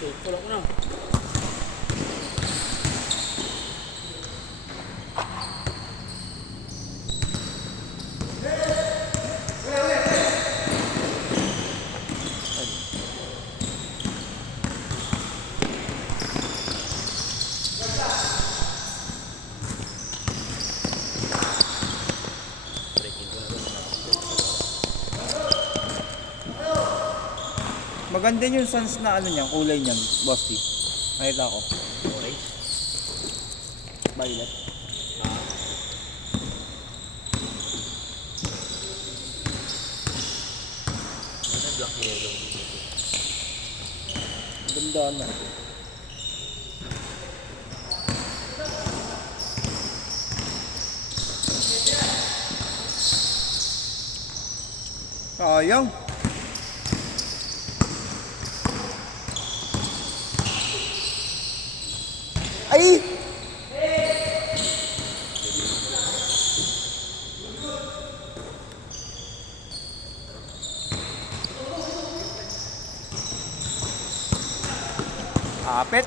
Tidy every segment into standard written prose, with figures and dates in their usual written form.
Tulak mo na. Maganda yung sans na ano niyan, kulay niyan, Boss T. Nakita ko. Orange. Violet. Black yellow. Ganda na. Sayang. Ay! Apit.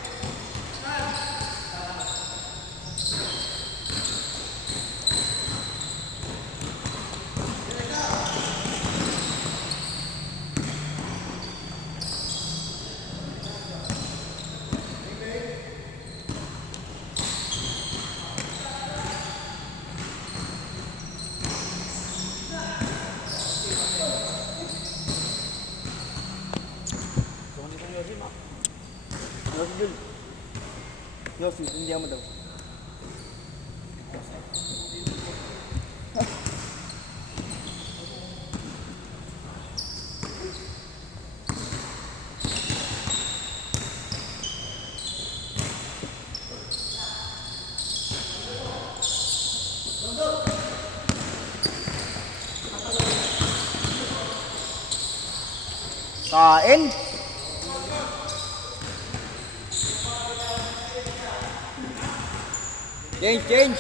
Yossi Jul. Yossi, hindi mo daw. Kain. Change.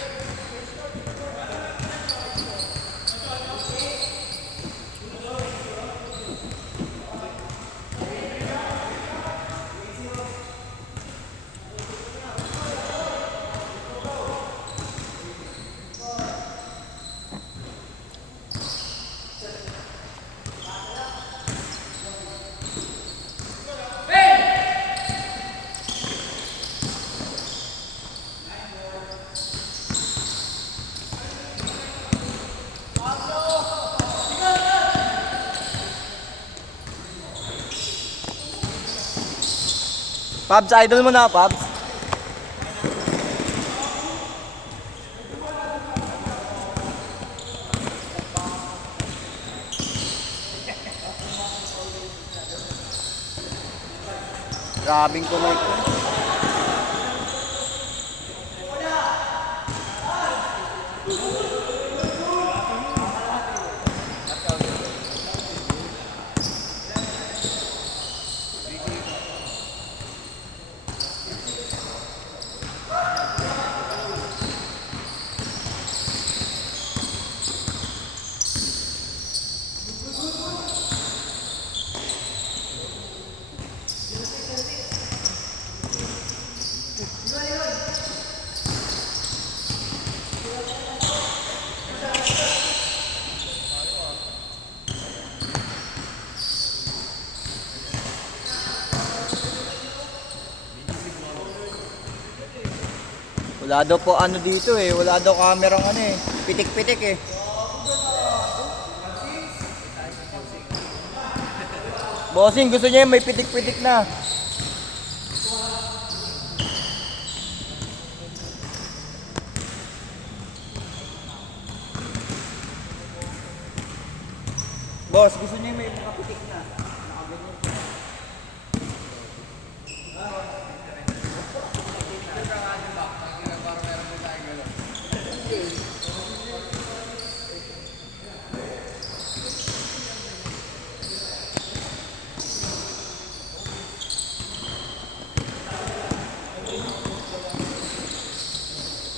Pabs, idol mo na, Pabs. Grabing connect. Wala daw po ano dito eh, wala daw kamerang ano eh, pitik-pitik eh. Bossing, gusto niya yung may pitik-pitik na. Boss, gusto niya yung may nakapitik na. Nakaganyan.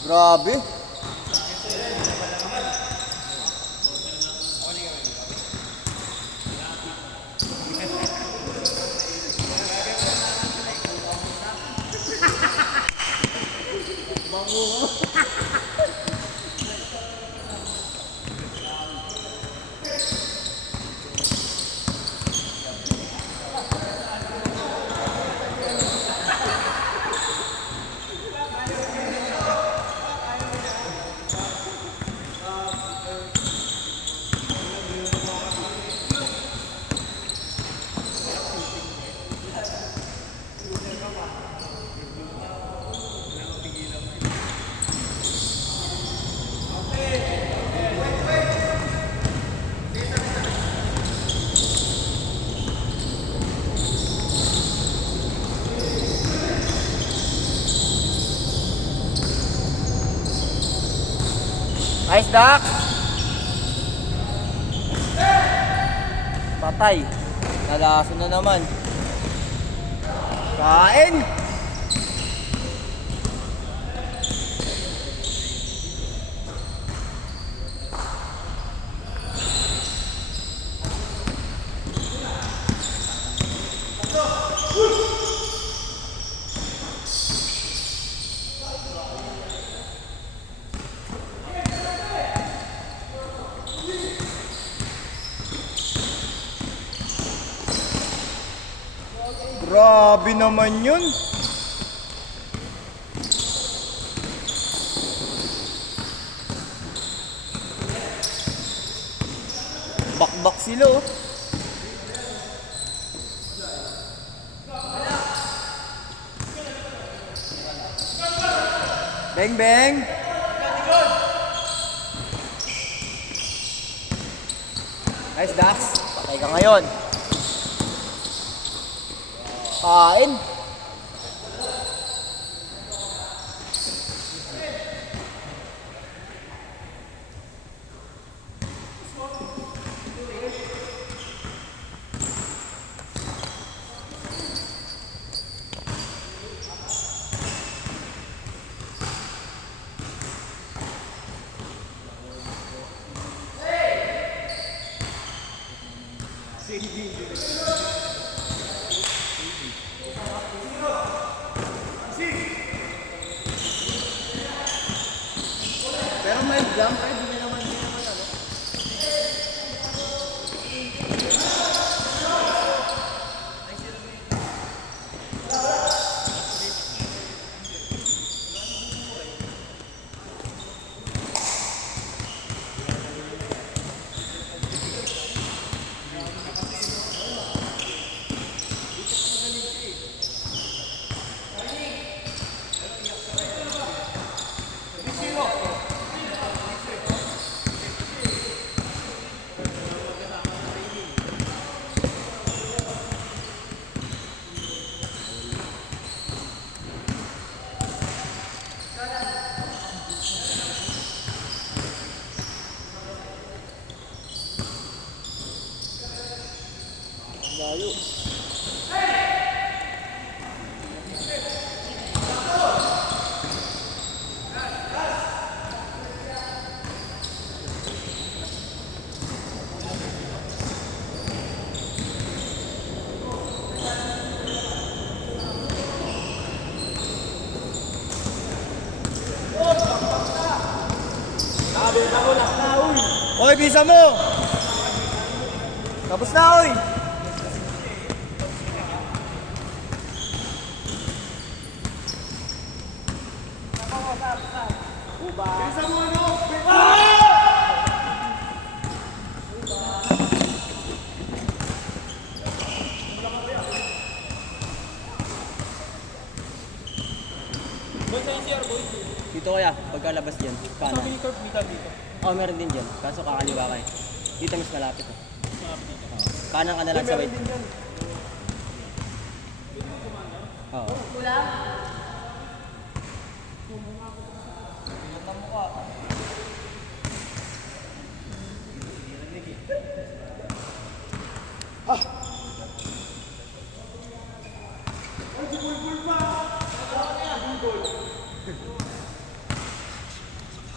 Grabe. Nice, Dax! Patay. Nalaso na naman. Kain! Grabe naman yun. Bakbak sila oh. Bang bang. Nice, Dax. Patay ka ngayon. Kain. Pero may jump, ay di naman ano. Layo. Oy, bisa mo! Tapos na, oy! Dito kaya, pagkalabas dyan, kanan. Sabi ni Curve, dito. Oh, meron din dyan. Kaso kakaliwa ka eh. Dito mas malapit oh. Kanan ka na lang sa wait. Oo.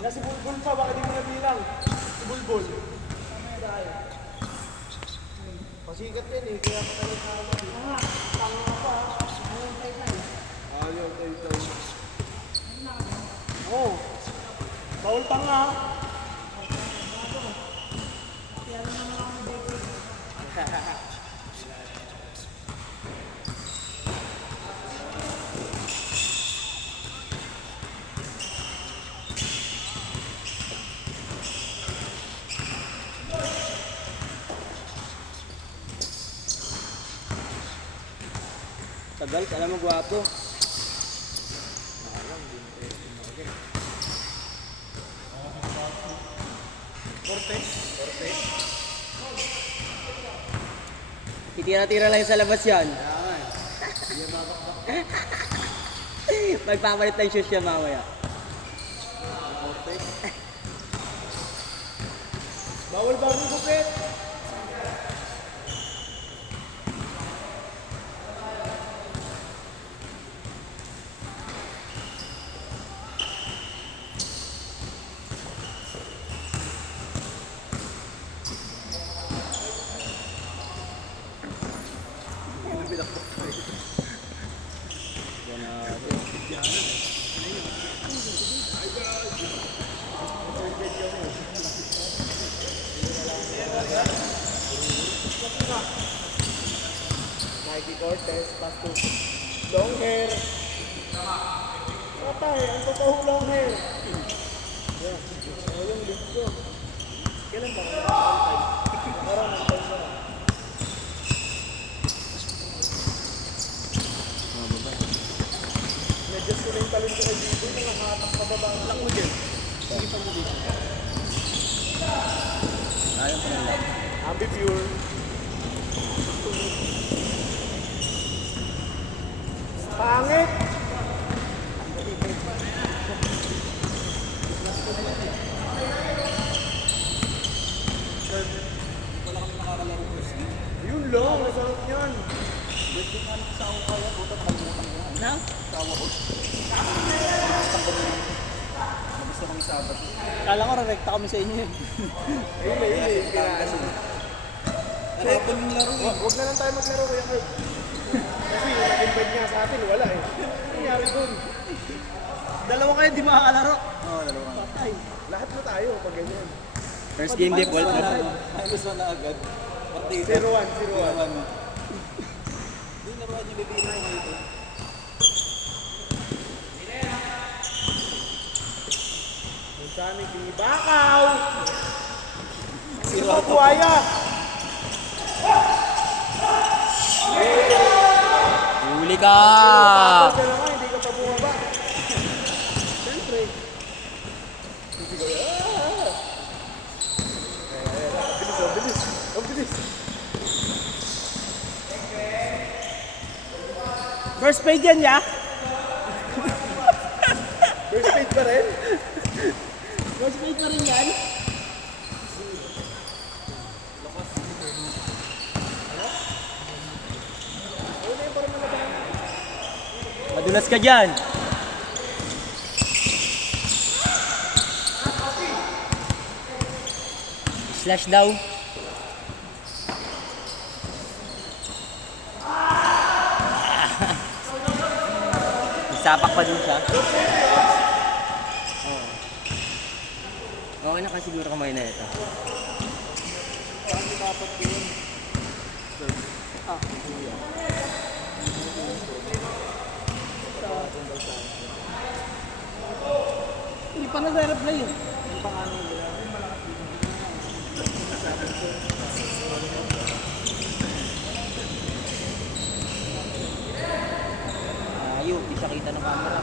Si Bulbul pa, bakit di mo nabilang? Si Bulbul. Pasikat yan eh, kaya patayin na ako. Tanga pa. Ayaw, tayo. tanga. Tagal, alam mo gwapo. Titira-tira lang sa labas yan. Magpapalit ng shoes yan mamaya. Bawal bagong gupit. Mikey Cortez, pasto. Long hair. Patay, ang totoo long hair. Yan. O yung lip ko. Kailan ba? Nakaroon ng tayo na. Medyo sila yung talento kay Bibo yung nakahatak pa baba. Lang mo dyan. Sige pa mo dito. Ayaw ko lang. Ambipure. Pangit! Yun lang, masarap yan. Na? Gusto kong sabat. Kala ko re-recta kami sa inyo yun. Ayun na yun eh. Tapon yung laro eh. Huwag na lang tayo maglaro kaya Kurt. Kasi yung nag-invite niya sa atin, wala eh. Ano nangyari dun? Dalawa kayo di makakalaro. Oo, dalawa. Patay. Lahat na tayo pag ganyan. First game day, Paul. Ayos na agad. 0-1, 0-1. Hindi naroon yung bibili ko dito. Sani di bakaw! Sino ba buhaya? Huli ka! Tapos ka naman, hindi ka pa bumaba. Siyempre. Sisigaw yan. Ang bilis, ang bilis. First page yan, ya? First page pa rin? First page na rin yan? Madulas ka dyan. Slash daw. Sapak pa dun siya. Okay na kasi siguro kamay na ito. Hindi pa nag-reply yun. Ayaw, di siya kita ng camera.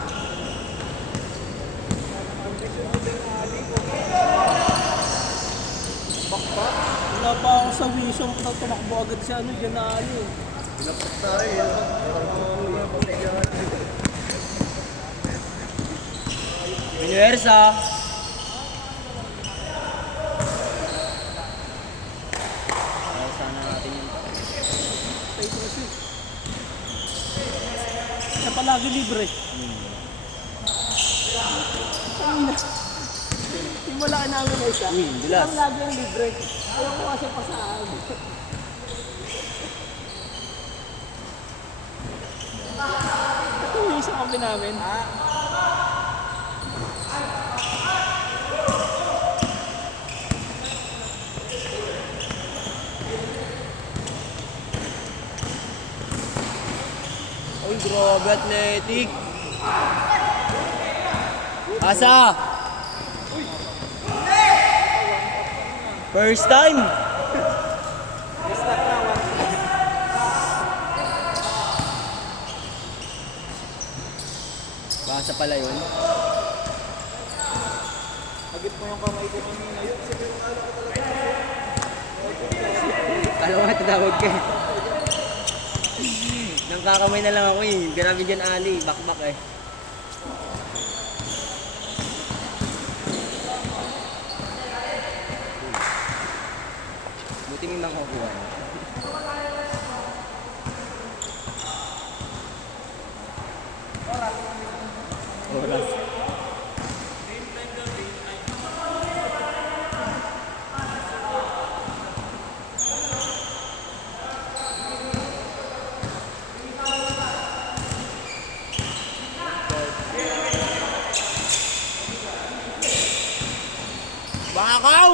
Wala pa ako sa vision na tumakbo agad si ano, dyan na ano. Pinapak tayo. Pinuwersa. Ay, sana natin yun. Face na siya. Siya palagi libre. Ang ina. Yung malaki namin na isa. Uy, dulas. Ang lagi ang libre. Ayaw ko kasi pasaan. Ito yung isang kampi namin. Uy, grabe athletic. Asa! First time! Basa pala yun. Agit mo yung kamay ko kanina yun. Sige, akala ko talaga. Kala ko nga tatawag ka eh. Nang kakamay na lang ako eh. Grabe dyan Ali, bakbak eh. Buti may makakuha. Oras. Bakaw!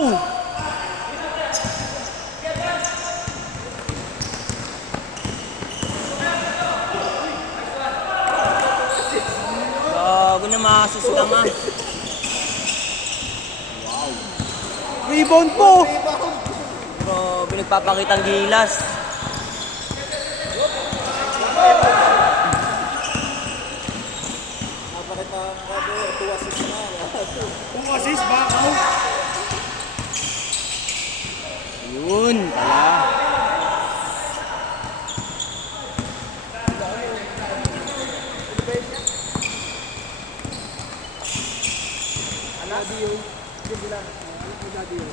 Bago na masusulang ah. Rebound po! Grabe, nagpapakitang gilas. Napakita ang cover. 2 assists na. Kung assist, bakaw! Yun pala. Daddy yun. Sige lang. Daddy yun.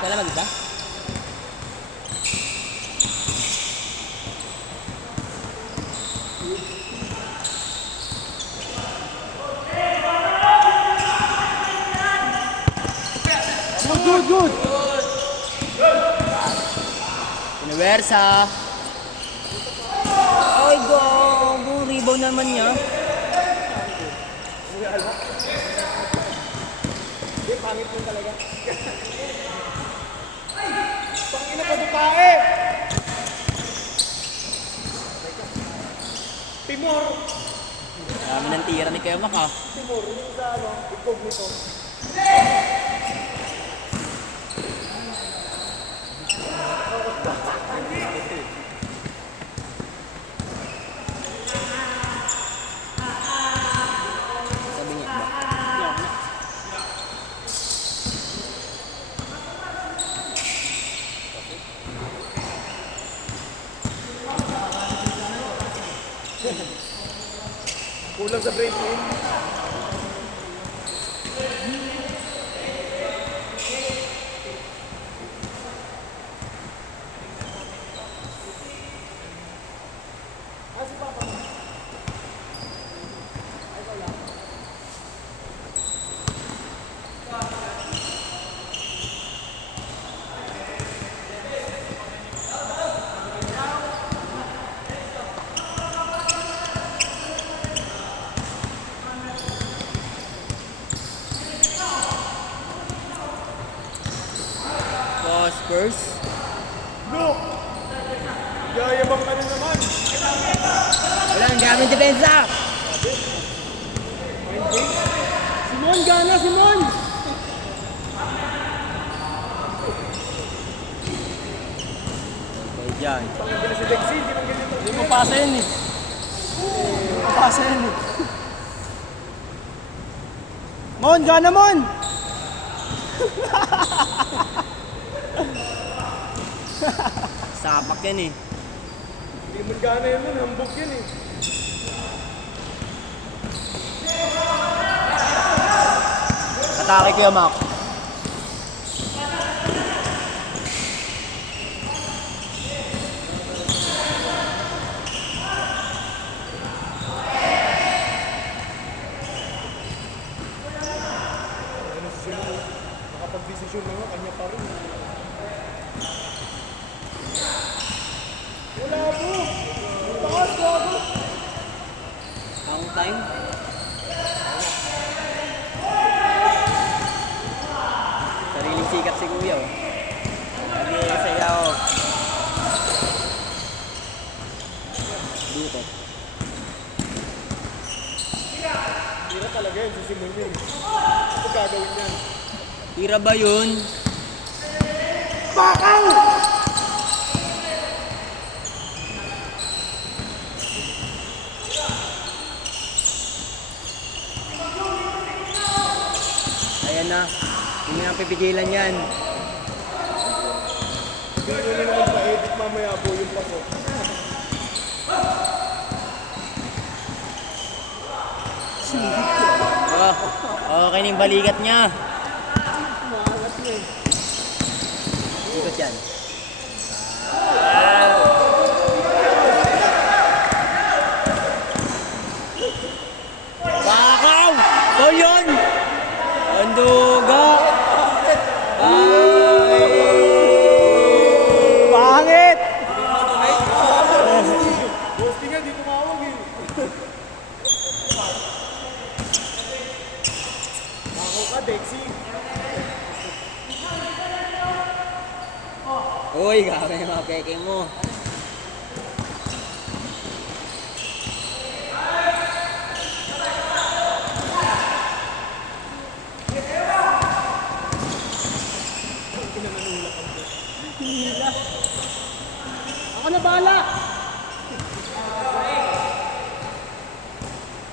Kala mag-isa? Good, good! Universa. Ay, gago. Rebound naman niya. Hindi, pangit mo talaga. Pangina pa babae! Timor! Dami ng tira ni Kuya Mac ah. Timor, yung sa ano, ikog nito. Sabi niya ba? Kulang sa brain mo. Spurs. No! Yayabang ka na naman. Wala nang gamit depensa. Simon, gana, Simon! Okay dyan. Pangagin si Dexy, hindi mo ganito. Hindi mo pasa yun eh. Hindi mo pasa yun eh. Mon, gana, Mon! Sapak yan eh. Hindi mo gana yun nun, hambog yun eh. Atake Kuya Mac. Ano si Simon? Nakapag-desisyon na nga, kanya pa rin. Wala po! Takas, gago! Ang time. Sariling sikat si Kuya oh. Lagi sayaw. Dukot. talaga yun, si Simon yun. Ano gagawin yan? Tira ba yun? Bakaw! Ayan na. Hindi na pipigilan yan. Hindi nyo na naman pa-edit mamaya po yung paso. Okay na yung balikat niya. Maangat niya eh. Ikot yan. Bakaw! Goal yun! Ang duga! Pangit! Bosti nga, di tumawag eh. Bakaw ka, Dexy. Uy, grabe yung mga peke mo. Hila. Ako na bahala.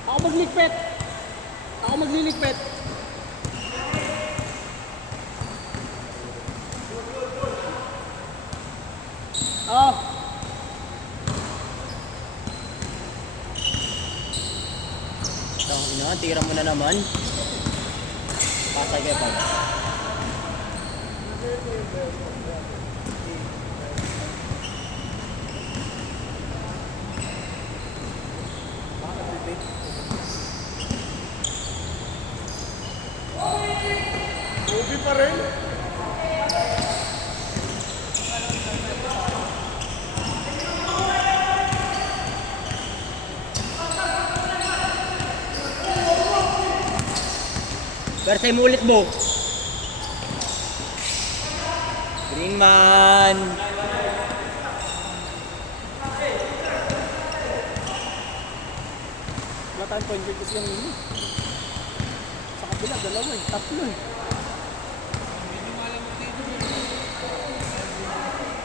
Ako magligpit. Ako magliligpit. Oh. Ina, tira mo na naman. Pasay kayo pa. Movie pa rin. Bersay mo ulit, Bo. Greenman. Lataan point guard kasi yung ini. Sa kabila, dalawa eh. Tatlo eh.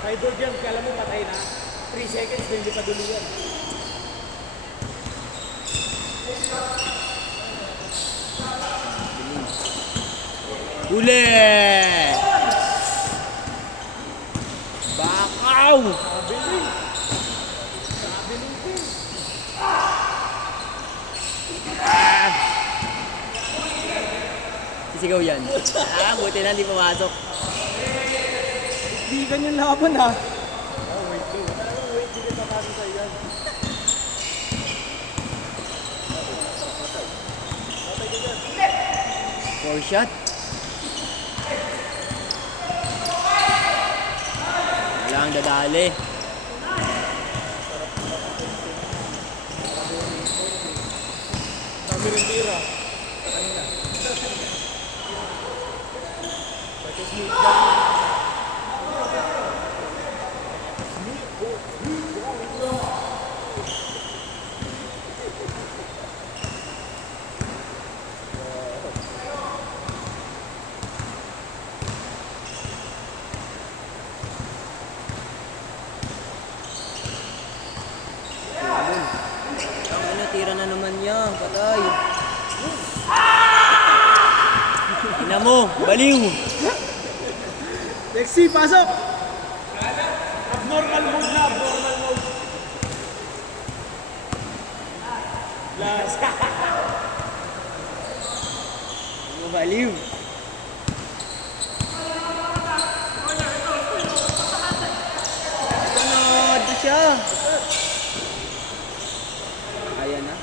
Idol yan, kaya alam mo patay na. 3 seconds, hindi pa dulo yan. Uli! Bakaw! Sisigaw yan. Buti na hindi pumasok. Di ganyan laban ha. Wait, hindi pa kasi sa'yo yan. 4 shot. Wala ang dadali. Dami rin tira. Ang ano, tira na naman niya. Patay. Ina mo, baliw. Lexi, pasok! Abnormal mode na, abnormal mode. Last. Ano, baliw. Ano, di siya. Ayan na.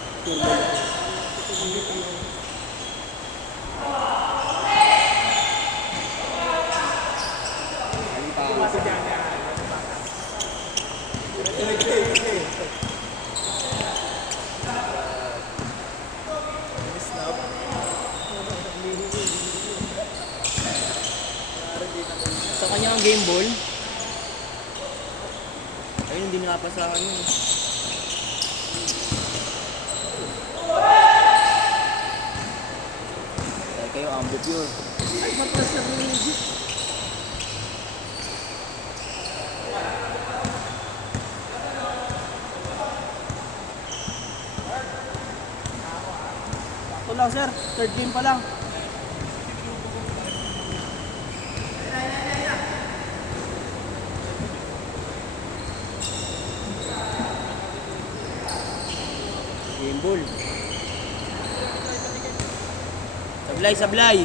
Sa kanya ang game ball. Ayun, hindi nakapasahan yun. Pure. Ay, na-pressure ni Legit. Sakto lang sir, third game pa lang. Game ball. Sablay, sablay.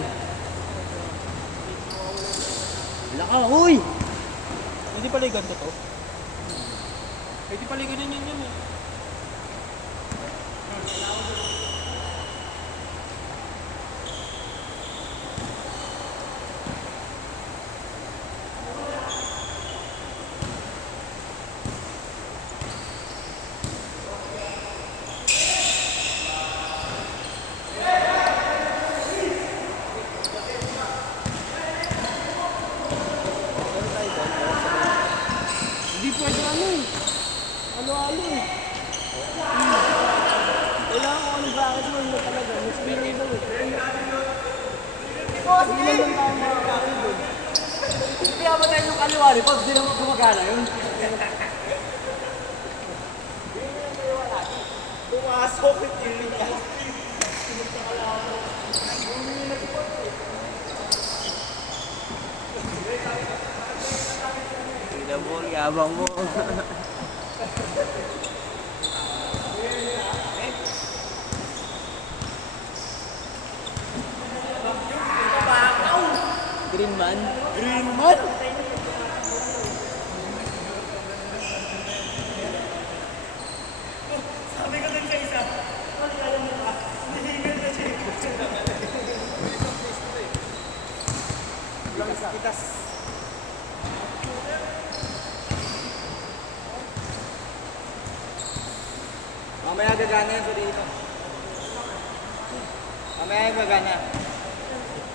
Wala ka, huy! Hindi pala yung ganito to. Hindi pala yung ganyan yun eh. Hindi pwede ano eh. Ano-ano eh. Kailangan ko anong bracket mo na talaga. Mas bilay daw eh. Hindi lang tayo makakain doon. Hindi ako tayo yung kaliwari, pag di naman gumagana yun. Pumasok yung killing ka. Hindi mo, yabang mo. Green man? Green man! Sabi ko din sa isa, alam mo ba? Hinihingal na siya. Itas. Mamaya gagana yan sa dito. Mamaya gagana.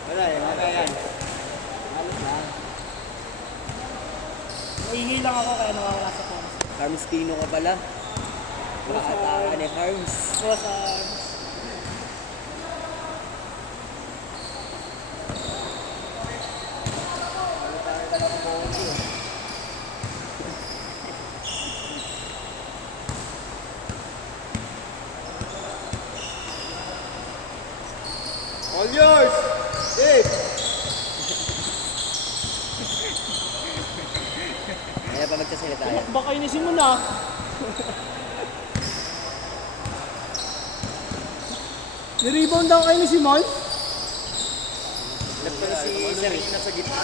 Wala eh, mamaya yan. Halos na. Maingay lang ako kaya nawawala sa focus. Harmstino ka pala. Nakataka ni Harms. Cross All yours! Dave! Kaya pa magsasalita yan. Baka kayo ni Simon ah. Nirebound daw kayo ni Simon? Left pala si Serena sa gitna.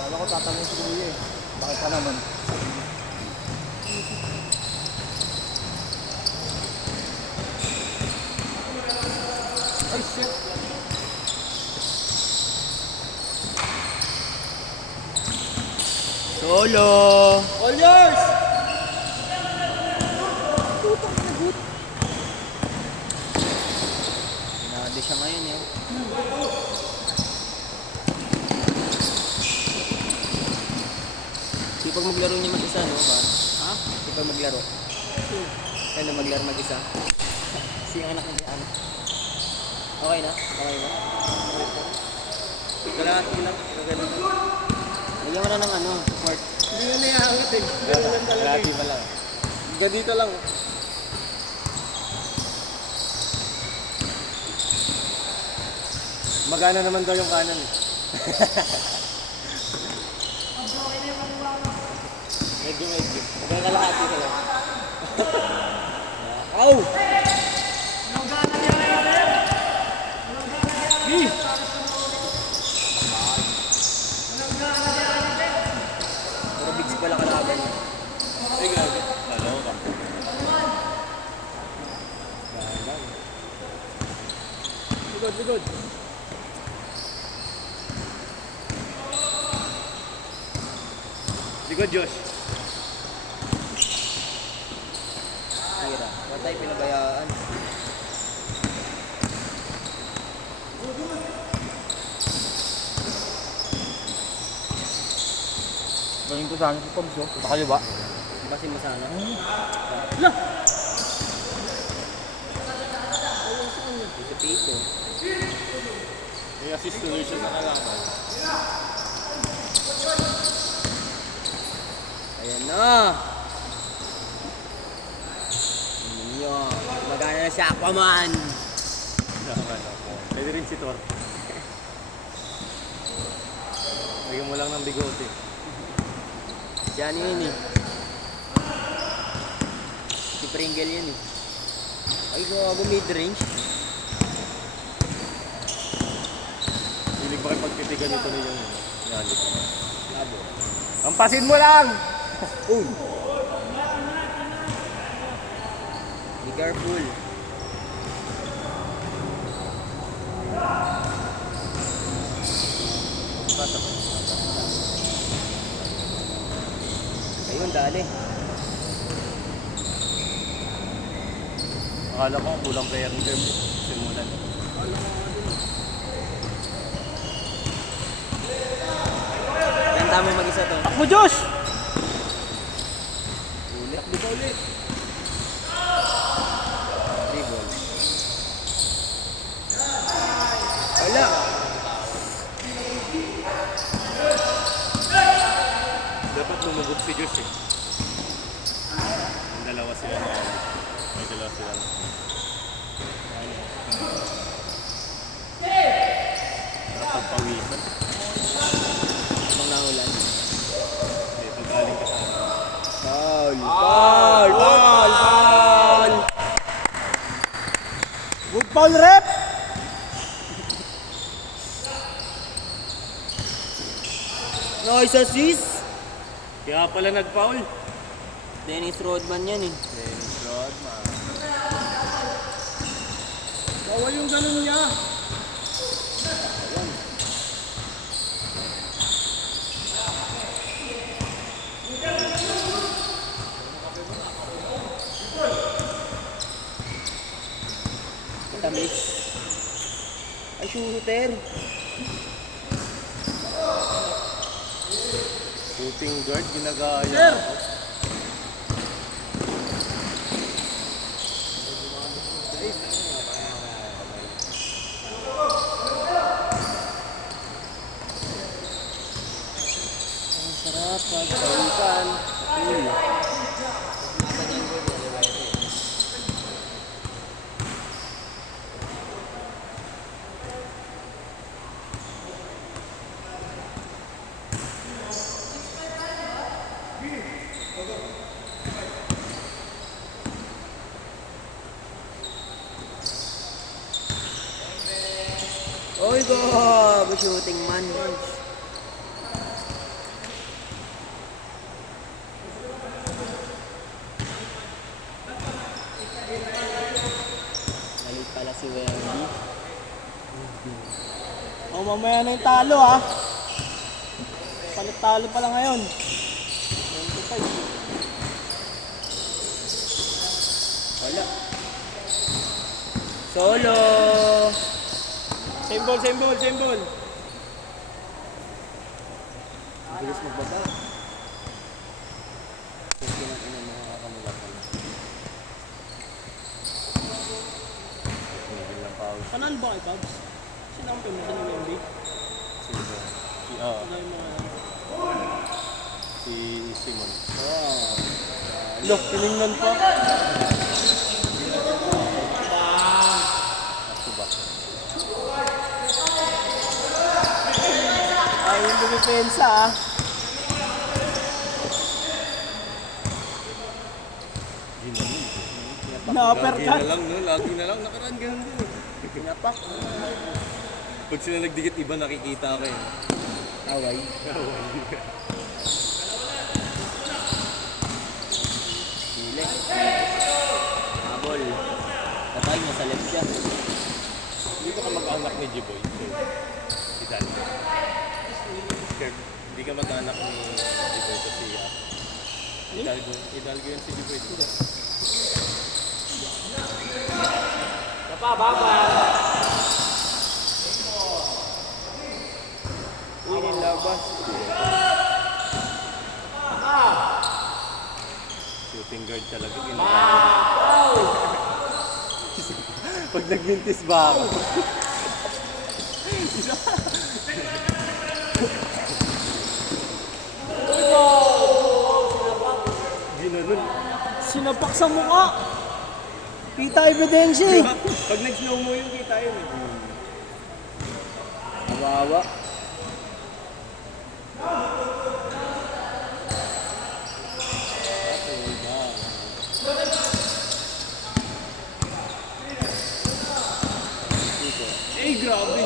Kala ko tatanungin si Kuya eh. Bakit ka naman? Ay, shit! Solo! All yours! Nakade siya ngayon eh. Sipag maglaro niya mag-isa, no? Ba? Ha? Sipag maglaro. Ano maglaro mag-isa? Si yung anak niya, ano? Okay na? Okay na? Kalahati lang. Gagaling. Lagyan mo na ng ano, support. Hindi na naiangit eh. Ganun lang talaga eh. pa lang. Ganito lang. Magana naman daw yung kanan. Medyo. Hanggang kalahati na lang. Ow! Pero bigs pala kalaban niya. Ay, grabe. Lalo ka. Ligod. Likod, Josh. Tira. Wala tayo pinabayaan. Galing ko sana si Poms, oh. Sa kaliwa. Basin mo sana. Lah! Piso-piso. May assist tuloy siya sa kalaban. Ayan na. Yun. Magana na si Aquaman. Pwede rin si Thor. Lagyan mo lang ng bigote. Si ano yun eh. Si Pringle yun eh. Ay, gago mid-range. Hilig ba kayo pagtitigan ito niyo yung yalit? Labo. Ampasin mo lang! Uy! Be careful. Ayun, dali. Akala ko kulang player ni Kirby. Simulan. Yan tama mag-isa to. Takbo, Josh! Ulit. Takbo ka ulit. Dribble. Wala. Dapat lumugot si Josh eh. Ang dalawa sila na may dalawa sila na. Sarap pagpawisan. Habang nahulan. Dito galing ka sa Foul! Foul! Foul! Foul! Good foul, rep! Nice assist! Kaya pala nag-foul. Dennis Rodman yan eh. Dennis Rodman. Bawal yung ganun niya. Matamis. Ay, shooter. Shooting guard, ginagaya Sir! ako. Ang sarap pagpawisan. Cool. Oy, go! Shooting man. Nalit pala si Wendy. O, mamaya na yung talo, ha? Palit-talo pa lang ngayon. 25. Wala. Solo! Same ball, same ball, same ball. Ang bilis magbaba. Kasi ng ina mo nakakamulat ka na. Tumigil ng foul. Panalo ba kay Pabs? Sinampi mo sa ni Wemby? Ano yung mga... Si Simon. Wow! Look, tinignan pa. Back-to-back. Ay, yung dumipensa, ha? Lagi Na-uppercut. na lang, no? Lagi na lang. Nakaraan ganun din. Pinapak. Pag sila nagdikit iba, nakikita ko eh. Away. Sile. Habol. Tatay mo sa left siya. Hindi ka mag-anak ni G-Boy. Si Dan. Hindi ka mag-anak ni G-Boy kasi Hidalgo yun si G-Boy. Uy, nilabas. shooting guard talaga. Pag nagmintis ba ako? Ginanon. Sinapak sa mukha. Kita ebidensya eh. Pag nag-slow mo yung kita yun eh. Kawawa. Eh, grabe.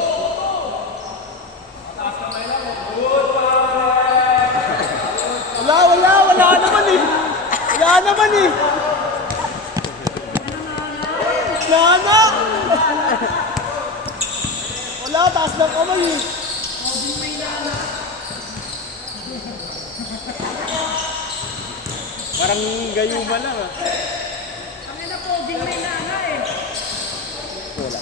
Wala naman eh. Wala naman eh. Wala na. Wala, taas ng kamay eh. Parang gayuma lang ah. Wala.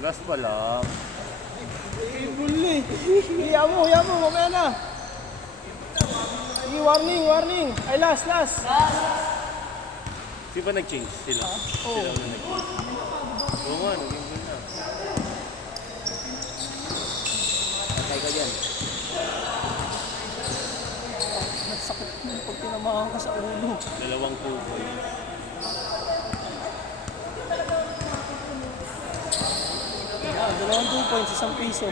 Last pa lang. Ibuli. Hiya mo, mamaya na. Sige, warning. Ay, last. Di ba nag-change sila? Sila na nag-change. Oo nga, naging goal na. Patay ka dyan. Nagsakit mo pag tinamahan ka sa ulo. 2 points. Dalawang 2 points, 1 piso.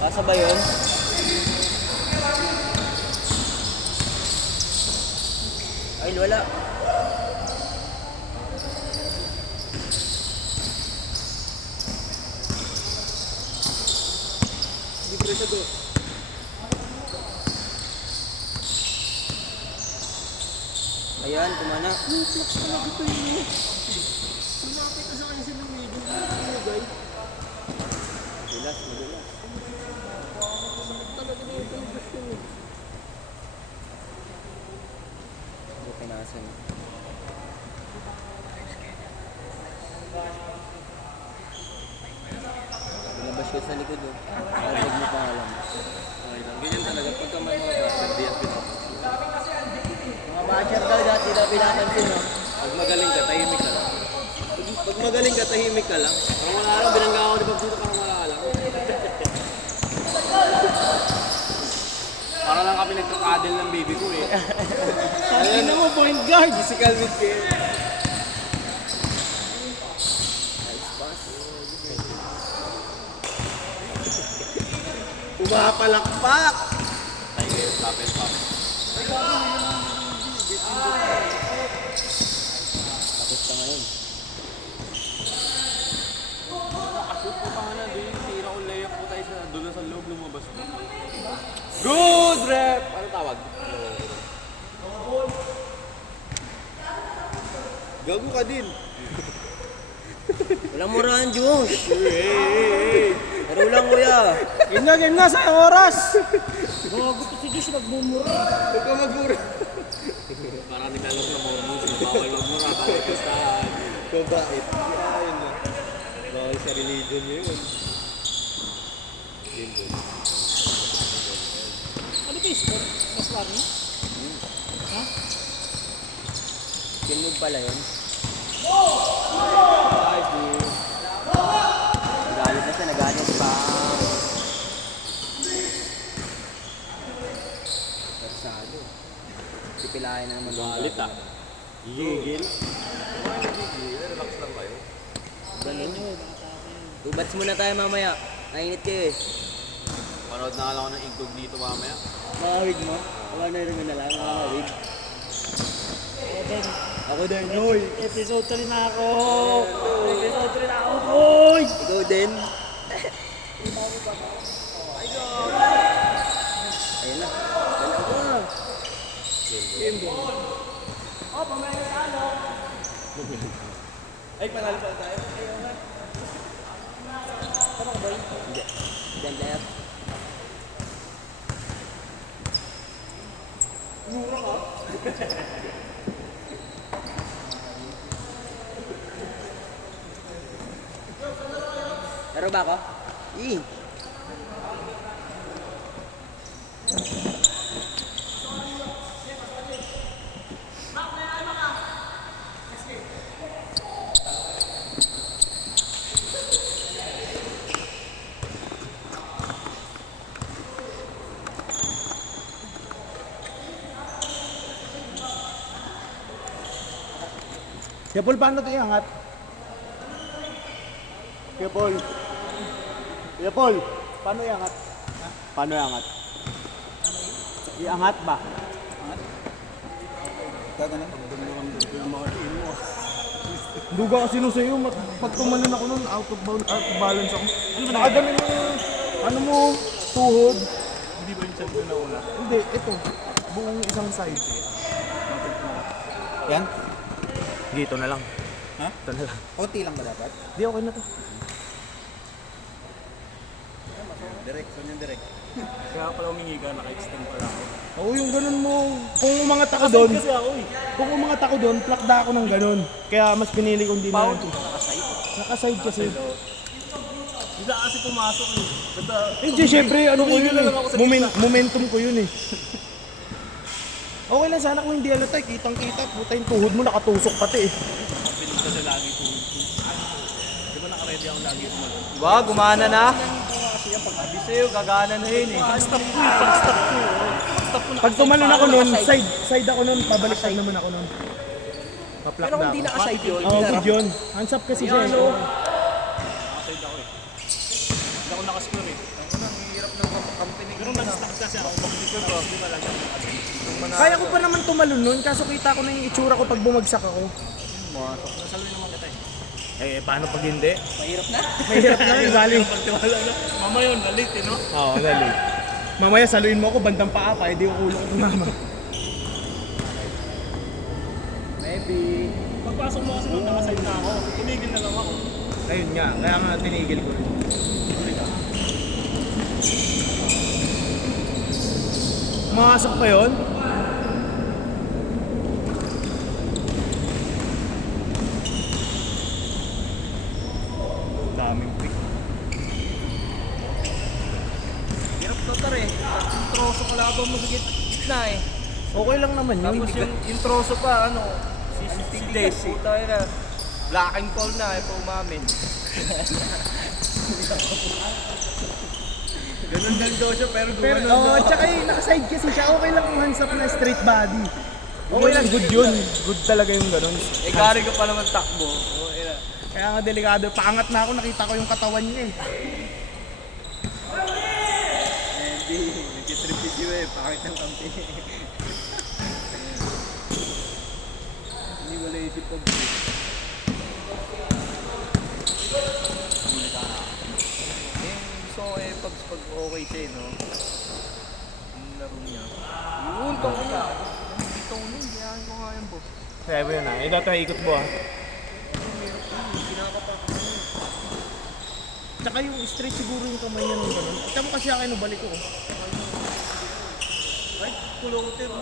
Asa ba yun? Ay, wala. Libre sa dos. Ayan, kumana. Flex talaga ito yun. Kung nakita sa kanya sila medyo guys. Madulas. Talaga na yung conversion eh. Ito pinasan. Pinabas ko sa likod oh. Narinig mo pangalan. Okay lang. Ganyan talaga. Pagka may mga bata, di yan pinapansin. Mga batcher daw dati daw pinapansin no. Pag magaling ka, tahimik ka lang. Pag magaling ka, tahimik ka lang. Parang wala lang, binangga ako ni Bob dito, parang wala lang. Para lang kami nagkakadel ng baby ko eh. Tingnan mo, point guard. Physical midfield. Nice pass. Pumapalakpak! Tiger, tapel pa. Tapos ka ngayon. Nakashoot po pa nga na, doon yung tira ko layup po tayo sa doon sa loob lumabas ko. Good rep! Ano tawag? Gago ka din. Walang murahan, Jung. Hey! Laro lang, kuya. Game na, sayang oras. Bago pa si Josh nagmumura. Huwag ka magmura. Parang nilalong na mga musil. Bawal magmura, bawal pustahan. Babait. Ayun na. Bawal sa religion niyo yun. Game good. Ano kayo score? Mas warning? Kinmove pala yun. Nice, dude. Nagalit na siya, nagalit pa. Persado. Sipilayan na naman. Galit ah. Gigil. Relax lang kayo. ganun. Tubats muna tayo mamaya. Nainit kayo eh. Panood na lang ako ng igtog dito mamaya. Mga wig mo? Wala na rin na lang, mga wig. Ako din, hoy! Episode 3 na ako! Episode 3 na ako, boy! Ikaw din. Ayun na. Dalawa ko na. Ay, panalo pa tayo. Hindi. Diyan tayo. Laro ba ako? Kuya Paul, paano ito iangat? Kuya Paul. Kuya Paul, paano iangat? Paano iangat? Iangat ba? Duga kasi nung sa'yo, pag tumalan ako nun, out of balance ako. Nakaganon yung, ano mo, tuhod. Hindi ba yung chan ko na una? Hindi, ito. Buong isang side. Yan? Dito na lang. Ha? Ito na lang. Konti lang ba dapat? Di, okay na to. Direct, saan yung direct? Kaya pala humingi ka, naka-extend pala ako. Oo, yung ganun mo. Kung umangat ako doon, Kasi ako eh. kung umangat ako doon, plakda ako ng ganun. Kaya mas pinili kong di na. Nakaside kasi. Bigla kasi pumasok eh. Basta, Hindi, syempre, ano ko yun na eh. lang ako sa gitna. Momentum ko yun eh. Okay lang sana kung hindi halata, kitang-kita, puta yung tuhod mo nakatusok pati eh. pinig kasi lagi ko. Di ba naka-ready ako lagi ko mag- Diba, gumana na? Sabi sa'yo, gagana na yun eh. Pag-stop ko eh, pag-stop ko. Pag-stop ko na. Pag tumalon ako noon, side ako noon, pabaliktad naman ako noon. Paplak Pero na kung di ako. naka-side yun, Oo, good yun. Hands up kasi siya. Naka-side ako eh. Hindi ako nakascore eh. Pero nag-stop kasi ako. Pag-score ko, di ba lagi ako nakascore. Kaya ko pa naman tumalon noon, kaso kita ko na yung itsura ko pag bumagsak ako. Nasaluin naman kita eh. Eh, paano pag hindi? mahirap na. Mahirap na yung galing. Pagtiwala na. Mama yun, nalit eh no? Oo, dali. Mamaya saluin mo ako, bandang paa pa, hindi yung ulo ko tumama. Maybe. Pagpasok mo kasi nung nakaside na ako, tumigil na lang ako. Ayun nga, kaya nga tinigil ko rin. Pumasok pa yun? Daming pick. Hirap to tar eh. Yung troso kalaban mo sa gitna eh. Okay lang naman yun. Tapos yung troso pa, ano, si Desi. Puta yun na. Black and call na, eh, pa umamin. Ganun lang daw siya, pero Pero, gumanon na. tsaka yung nakaside kasi siya, okay lang kung hands up na straight body. Okay lang, good yun. Good talaga yung ganun. Eh, kari ka pa naman takbo. Okay na. Kaya nga delikado, paangat na ako, nakita ko yung katawan niya eh. Hindi, nag-trip si eh. Pakit ng kampi. Hindi wala isip ko. Gusto ko eh, pag okay siya eh, no? Yung laro niya. Yun, toko niya. Dito ko nun, kayaan ko nga yan, bo. Kaya ba yun ah? Ito ito, ikot mo ah. Tsaka yung straight siguro yung kamay niya nung ganun. Ito mo kasi akin, balik ko. Ay, kulote mo.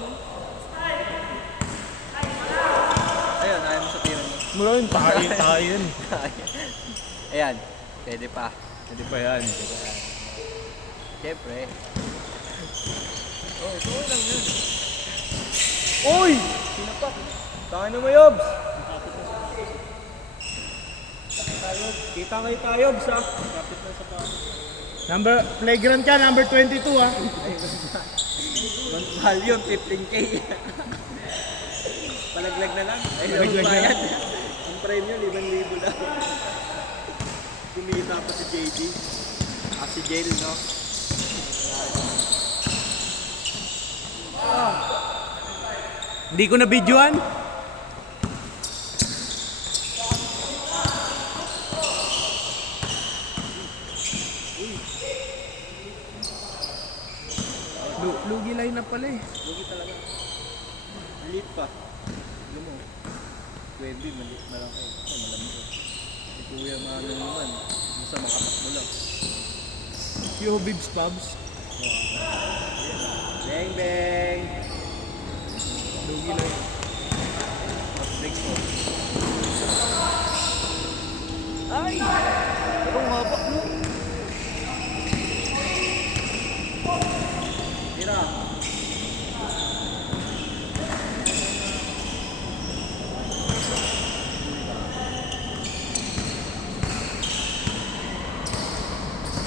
Ayun, ayaw mo sa tira mo. Mula yun, tayo yun. Ayan, pwede pa. Hindi pa yan. Siyempre. Oh, ito lang yun. Oy! Sinapak. Tayo na mo, Yobs. Kita kayo tayo, sa. Number, playground ka, number 22 ah. Mahal yun, 15K. Palaglag na lang. Ay, Palaglag na bayad. lang. Ang premyo, 5,000 lang. kumita pa si JD. Si Jail, no? Hindi ko na videoan. Lugi line na pala eh. Lugi talaga. Lit pa. Alam mo, 20, maliit na lang kayo. Ay, malamig ko. Si Kuya maano naman. Basta makatakbo lang. Yo, Bibs Pubs. Bang, bang! Lugi line. Next po. Ay! Pero ang haba, no? Tira!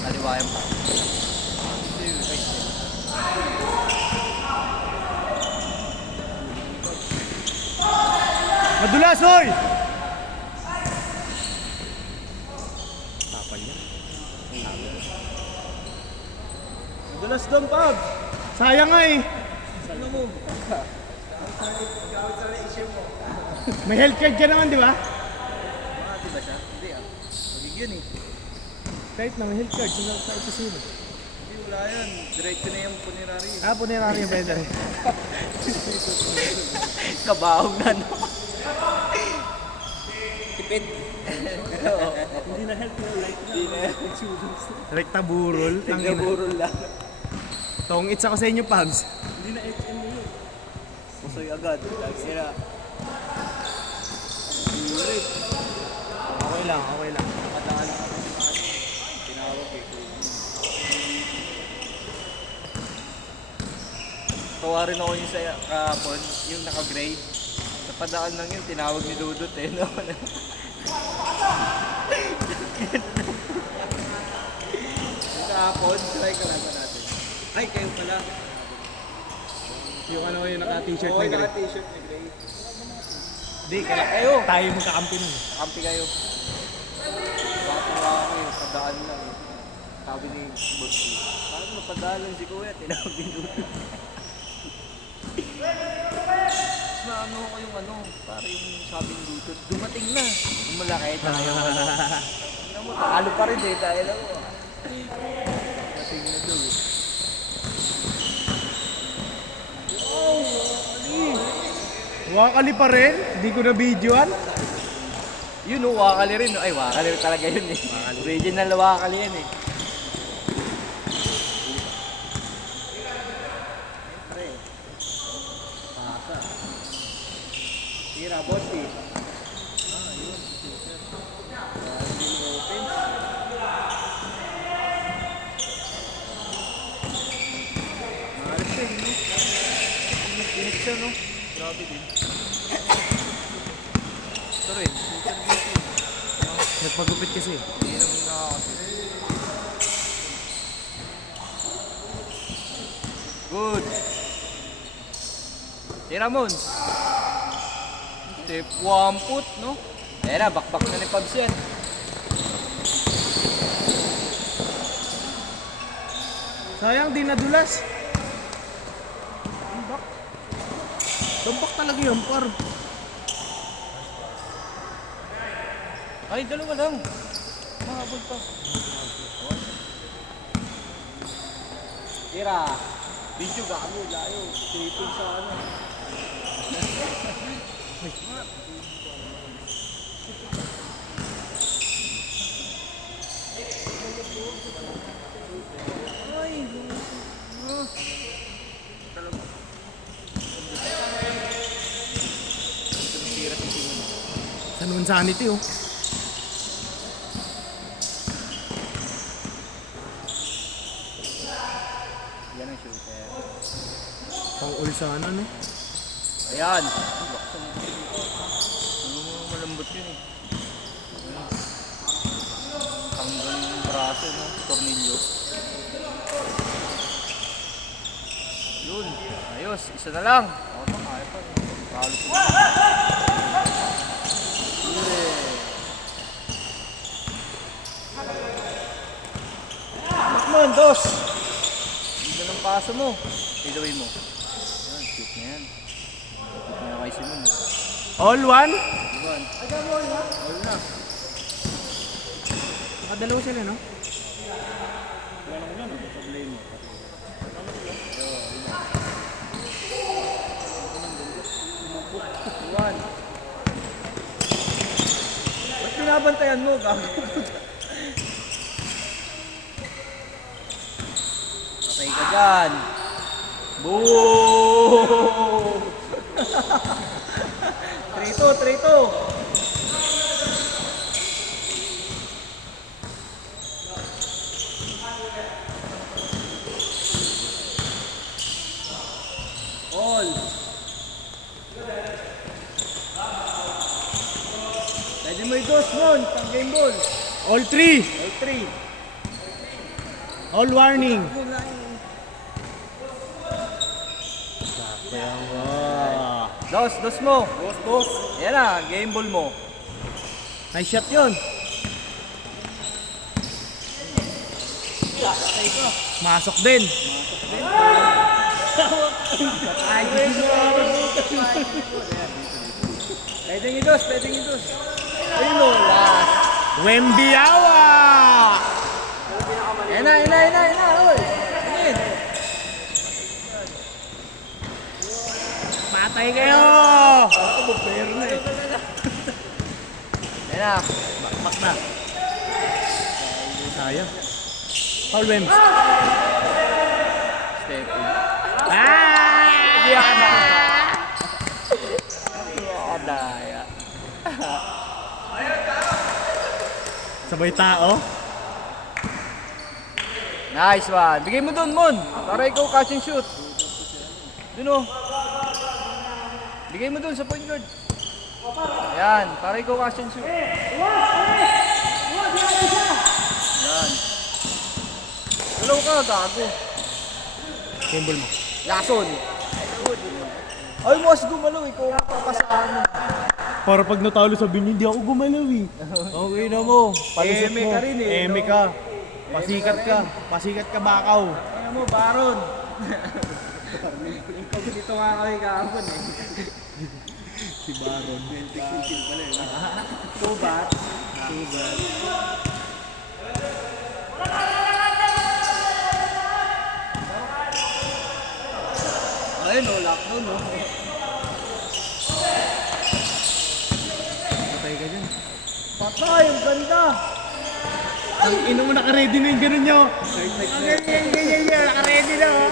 Kaliwayan pa. Madulas, hoy! Madulas doon, Pabs! Sayang nga eh. Ano mo? May health card ka naman, di ba? Makati ba siya? Hindi ah. Magigyan eh. Kahit na may health card sa opisina. Hindi, wala yan. Diretso na yung punerary. Ah, punerary yung pwede rin. Kabahog na, no? Tipid. Hindi na help na like na. Rekta burol. Nagburol lang. Tongits ako sa inyo, Pabs. Hindi na HM na yun. Pusoy agad. Sira. Okay lang, okay lang. Nakadaan ako. Tinawag eh. Tawa rin ako yung sa kahapon, yung naka-gray. Sa padaan lang yun, tinawag ni Dudut eh, no? Yung kahapon, try ka lang natin. Ay, kayo pala. Yung ano yung naka-t-shirt Oo, na gray. naka-t-shirt na gray. Hindi, kaya kayo. Tayo magkakampi nun. Kampi kayo. Baka ako yung padaan lang eh. Sabi ni Bossy, paano napadaan lang si Kuya, tinawag ni Dudut. Tapos na ano ko yung ano, para yung sabi ni Dudut, dumating na. Malaki tayo. Tingnan mo, talo pa rin eh, dahil ako. Dumating na doon eh. Wakali pa rin. Hindi ko na videoan. Yun o, wakali rin. Ay, wakali rin talaga yun eh. Original na wakali yan eh. Tira, bossy. Maalis siya, no? Nag-init siya, no? Grabe din. Ito rin. Nagpagupit kasi. Hindi naman nakakasip. Good. Tira, Mons. Step 1 put, no? Ayan na, bakbak na ni Pabs yan. Sayang, di nadulas. Tambak. Tambak talaga yun, par. Ay, dalawa lang. Mahabol pa. Tira. Video ba kami? Layo. Tipin sa ano. Sa noon sanity, oh. Yan ang shooter. Pang-all sana, no? Ayan. Malambot yun eh. Tanggal yung braso, no? Tornilyo. Yun. Ayos. Isa na lang. Ako pa, kaya pa. Talo sila. Mon, dos. Ganda ng paso mo. Fade away mo. Yan, shoot na yan. Shoot na kay Simon. All one? Diban? All na. Nakadalawa sila, no? Problema. One. Ba't binabantayan mo? Gago. Patay ka dyan. Boom! 3-2. All. Pwede mo i-dos, Mon. Pang game ball. All three. All three. All warning. Dos mo. Dos. Yan na, game ball mo. Nice shot yun. Masok din. Pwedeng i-dos. Ayun mo, last. Wembiawa! Yan na. Oy. Ayun. Patay kayo! Yan na. Back na. Sayang. Foul Wems. Step in. Ah! Yan na. Daya. Sabay tao. Nice one. Bigay mo dun, Mon. Para ikaw catch and shoot. Dun oh. Bigay mo dun sa point guard. Yan. Para ikaw catch and shoot. Yan. Dalaw ka, gago. Gamble mo. Lason. Ay, mas gumalaw. Ikaw ang papasahan mo. Para pag natalo sabihin niyo, hindi ako gumalaw eh. Okay na mo. Palusot Eme mo. ka rin eh, Eme no? ka. Pasikat ka. Pasikat ka bakaw. Ano mo, Baron? Ikaw dito nga kami kahapon eh. Si Baron. Tubat. Ayun o, lockdown o. Patay ka dyan. Patay, ang ganda. Ang ino mo naka-ready na yung ganun nyo. Ganyan, naka-ready na o.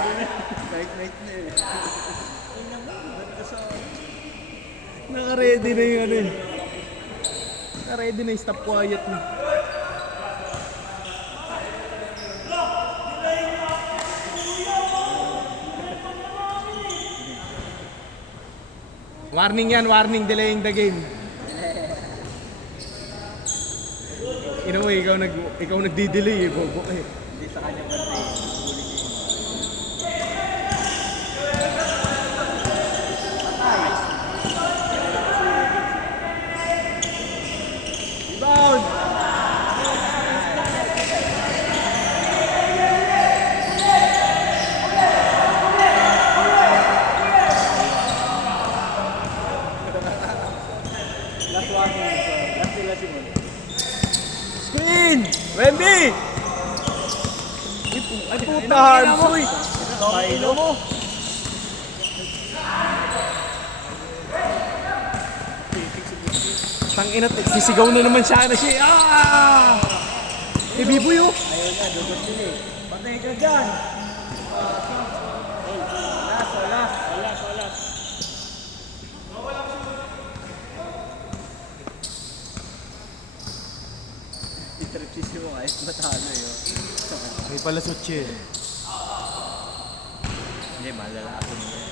Naka-ready na yung ano eh. Naka-ready na yung stop quiet na. Warning yan, warning, delaying the game. Ino mo, ikaw nagdi-delay eh, bobo eh. Hindi sa kanya banda eh. Rebound! Screen! Wemby! Ay puta, Harmsoy! Kaino mo! Tangina, sisigaw na naman siya na siya. Ah! Eh, Biboy oh. Ayun na, dugos sila eh. Patay ka dyan! Last. Itripsis mo kahit matalo yun. May pala sutsi eh. Hindi, malalason mo yan.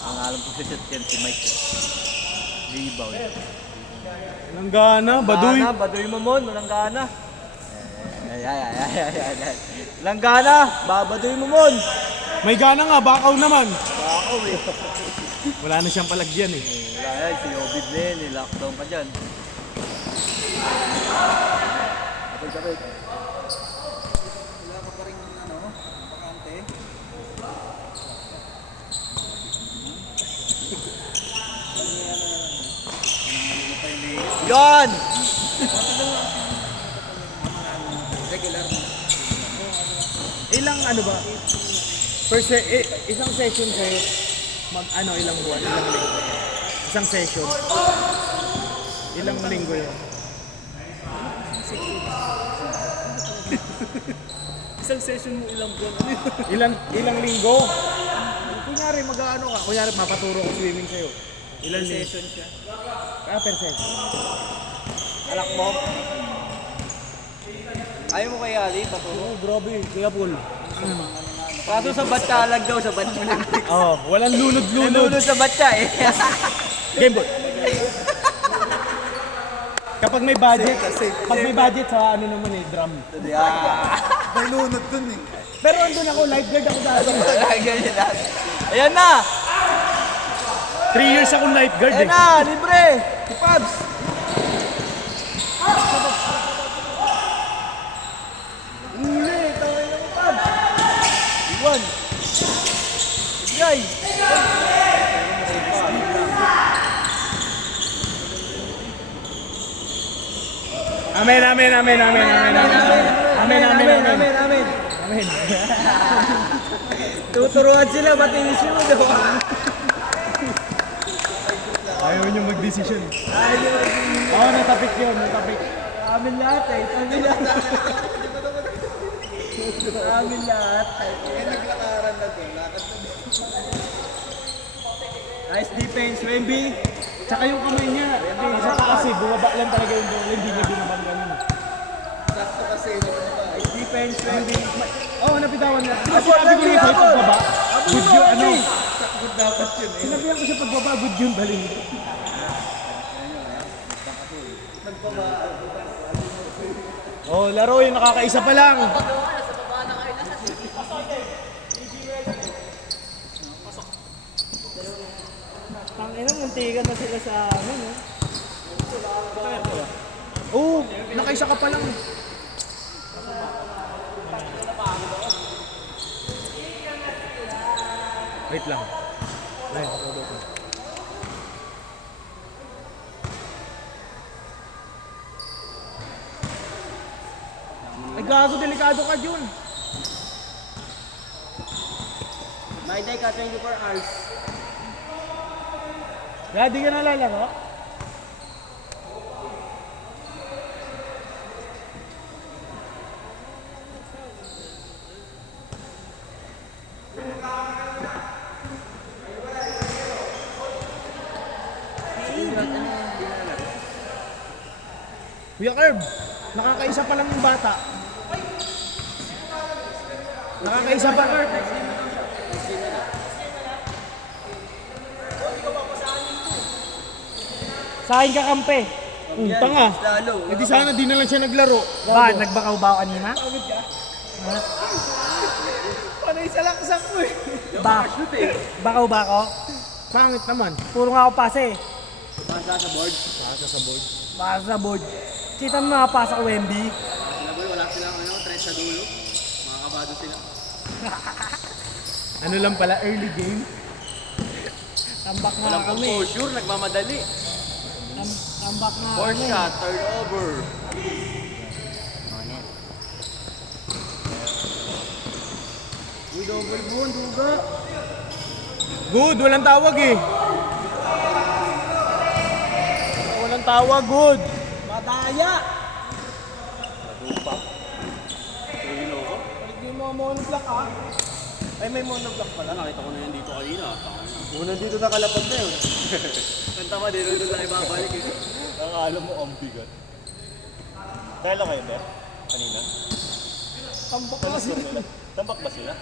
Ang alam ko sa shot yan si Mike. Rebound. Langgana, baduy. Baduy mo mon, walang gana. Ay. Langgana, babaduy mo mon. May gana nga, bakaw naman. Bako eh. Wala na siyang palagyan eh. Wala yan, si Obid na yan, lockdown pa dyan. Pagkabit. Wala ka pa rin ano, bakante. Yan! Regular na. Ilang ano ba? Isang session kayo. Ilang buwan? Ilang linggo? Isang session. Ilang linggo yun? Isang session mo ilang buwan. Ilang linggo? Kunyari mag-ano ka. Kunyari papaturo ko swimming sa'yo. Ilang session siya? Per session. Alak mo? Ayaw mo kay Ali, paturo? Oh, grabe. Kaya Paul. Kaso sa batyalag daw, sa batyalag. Oo, walang lunod-lunod. Nalulod sa batya eh. Game boy. Kapag may budget, sa ano naman drum. May lunod dun eh. Pero andun ako, lifeguard ako dati. Ganyan lang. Ayan na! 3 years akong lifeguard Ayan na! Libre! Si Pabs! Uli! Tawag na mo Pabs! Iwan! Ibigay! Amen, amen, amen, amen, amen, amen. Amen, amen, amen. Amen! Amen. Tuturuan sila, ba't inisip mo daw? Ayaw nyo mag-decision. Ayaw! Oo, natapik yun, natapik. Amin lahat eh. Amin lahat. Amin lahat. Kaya naglakaran na doon. Nice defense, Wemby. Tsaka yung kamay niya, sa taas bumaba lang talaga yung bola, hindi niya binabang ganun. Sakto kasi. Nice defense, Wemby. Oo, napitawan niya. Kasi sabi ko niya sa'yo pagbaba, good yun, ano. Good dapat yun eh. Sinabihan ko siya pagbaba, good yun, baling. Oh, laro yung nakakaisa pa lang. Ang ina, muntikan na sila sa amin, no? Oo, nakaisa ka pa lang. Wait lang. Ayun, tutulog ko. Ay, gago, delikado ka, Jun. May day ka 24 hours. Kaya di ka nalalaro? Kuya Herb, nakakaisa pa lang yung bata. Nakakaisa pa. Sa akin kakampi. Tanga. Lalo. Eh di sana di na lang siya naglaro. Ba, nagbakaw-baw kanina? Panay sa laksak mo eh. Ba, bakaw-bako? Pangit naman. Puro nga ako pase. Pasa sa board. Pasa sa board. Kita mo mga pasa ko, Wemby. Sila boy, wala silang ano, trend sa dulo. Mga kabado sila. Ano lang pala, early game. Tambak nga Walang kami. composure, nagmamadali. Tambak nga Fourth kami. shot, turnover. Uy, double moon, duga. Good, walang tawag eh. Walang tawag, good. Madaya! Hindi mo monoblock ah. Ay, may monoblock pala. Nakita ko na yan dito kanina. Una dito nakalapag na yun. Kanta pa din, doon tayo babalik eh. Ang alam mo, ang bigat. Kaya kayo, Ber? Kanina? Tambak na sila. Tambak ba sila?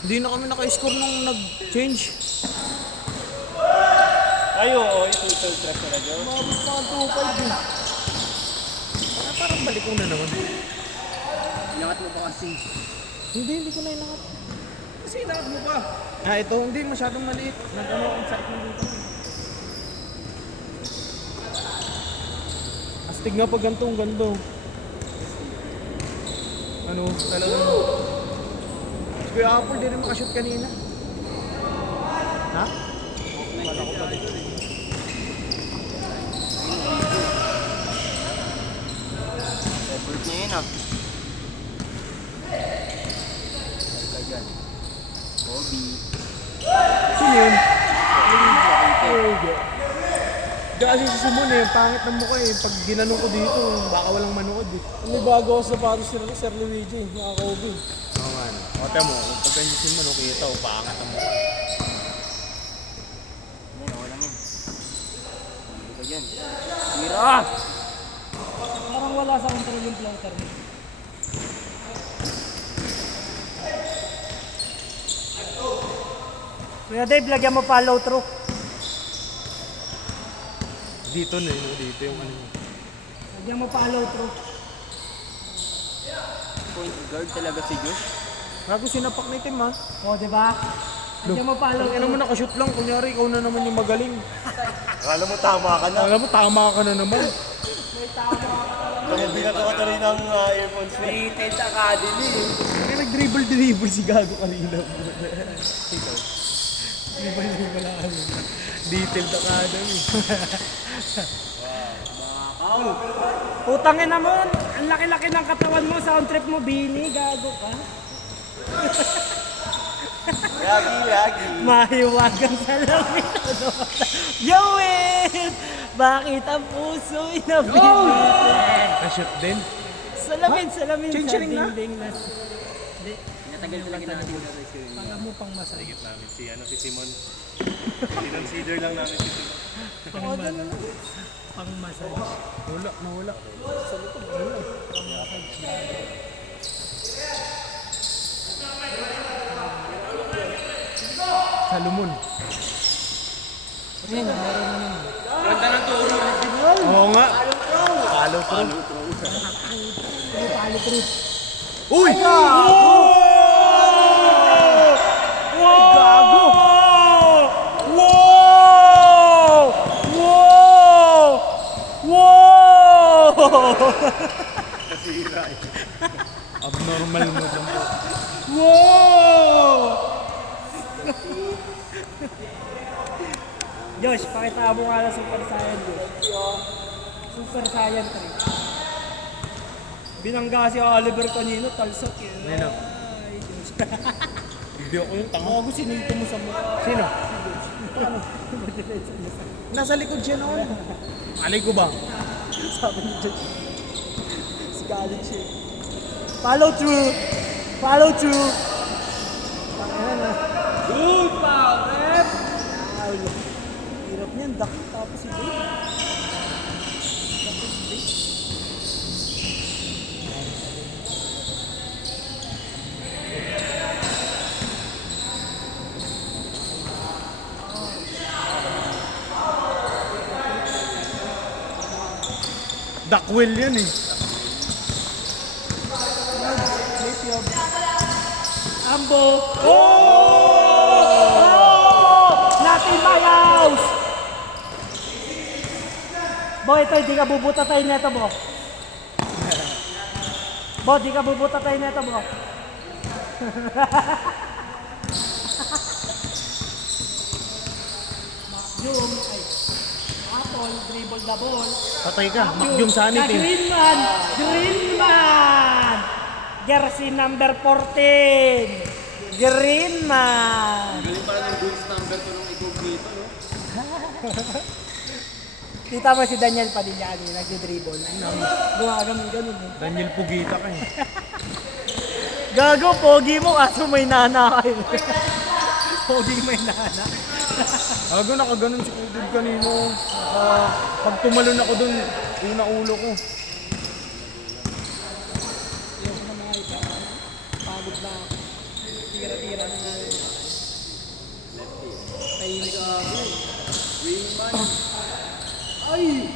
Hindi na kami naka-score nung nag-change. Ay, oo, yung total stress na radyo. Mabot mga 2-5 eh. Parang balik ko na naman. Inangat mo pa kasi. Hindi ko na inangat. Kasi inangat mo pa. Ah, ito, hindi masyadong maliit. Nag-ano ang site mo dito. Astig nga pag gantong gando. Ano, talagang... Si Kuya Apple, di rin makashoot kanina. Ha? Wala ko pa din. Effort niya yun ah. Ka dyan. Kobe. Sino yun? Kasi si Simon eh, pangit ng mukha eh. Pag ginanong ko dito, baka walang manood eh. May bago ako sa patos si Sir Luigi, naka-Kobe. Oo nga. Kata mo, pag ganyan si Simon, kita ko, pangit ang mukha. Yan, ako lang yan. Hindi ka dyan. Tira! Parang wala sa control yung floater niya. Kuya Dave, lagyan mo follow through. Dito na yun, dito yung ano. Lagyan mo follow through. Point guard talaga si Josh. Gago sinapak ni Tim ha. O, di ba? Lagyan mo follow Ano through. mo nakashoot lang, kunyari ikaw na naman yung magaling. Akala mo tama ka na. Alam mo, tama ka na naman. Pinabigat ako tuloy ng earphones mo. Detailed Academy. Kaya nag-dribble si Gago kanina. Detailed academy. Putangin na mo, ang laki-laki ng katawan mo, sound trip mo, Bini, gago ka. Lagi. Mahiwagang salamin. Yowin! Bakit ang puso inabitin? Na-shoot din. Salamin sa Change-ring na? dingding na. Natagal talaga natin yung rescue yun. Panga mo pang masaya. Namin si Simon. Consider lang namin si Simon. Pang masaya. Nawala. Salomon. Ayun, meron na naman. Ganda ng turo. Oo nga. Follow through. Palo through. Uy! Gago! Abnormal mo dyan po. Josh, pakita mo nga na Super Saiyan, Josh. Super Saiyan 3. Binangga si Oliver kanino, talsok yun. Ayun o. Ay, Josh. Hindi ako yung tanga. Gago, sinito mo sa mukha. Sino? Nasa likod siya noon. Alay ko ba? Sabi ni Josh. Si Galit siya. Follow through! Follow through! Tangina na. Good foul, rep! Ay, hirap niyan. Dakit tapos si Josh. Duckwell yan eh. Ambo! Not in my house! Bo, ito, di ka bubuta tayo neto, Bo. Bo, di ka bubuta tayo neto, Bo. Makyum, ay, Apple, dribble the ball. Patay ka. Makyum sanity. Greenman! Greenman! Jersey number 14! Greenman! Galing pala ng goals number to nung incognito, no? Kita mo si Daniel Padilla kanina, nagdi-dribble. Gumagam ganun eh. Daniel Pugita ka eh. Gago, pogi mo kaso may nana kayo. Pogi may nana. Gago, nakaganon si Kudud kanino. Pag tumalon ako dun, una ulo ko. Yung na mga iba, pagod na ako. Tira-tira na namin. Tahimik ako. Wingman. Ay!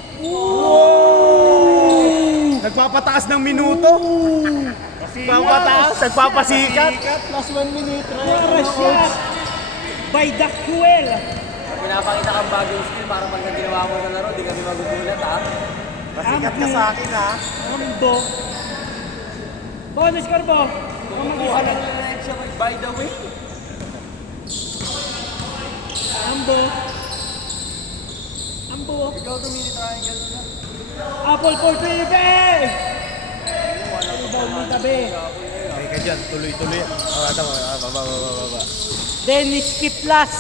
Nagpapataas ng minuto. Nagpapataas, nagpapasikat. Plus 1 minute. Shot! By the Quell! Pag pinapakita kang bagong skill, para pag ginawa mo sa laro, di kami magugulat, ha? Masikat ka sa akin ha. Ambo! Bonus score po. Kumuha lang na siya by the way. Ambo. Ikaw tumili triangle na. Apple for Felipe! Daw mo tabi. Okay ka dyan, tuloy-tuloy. Baba. Dennis Kitlas.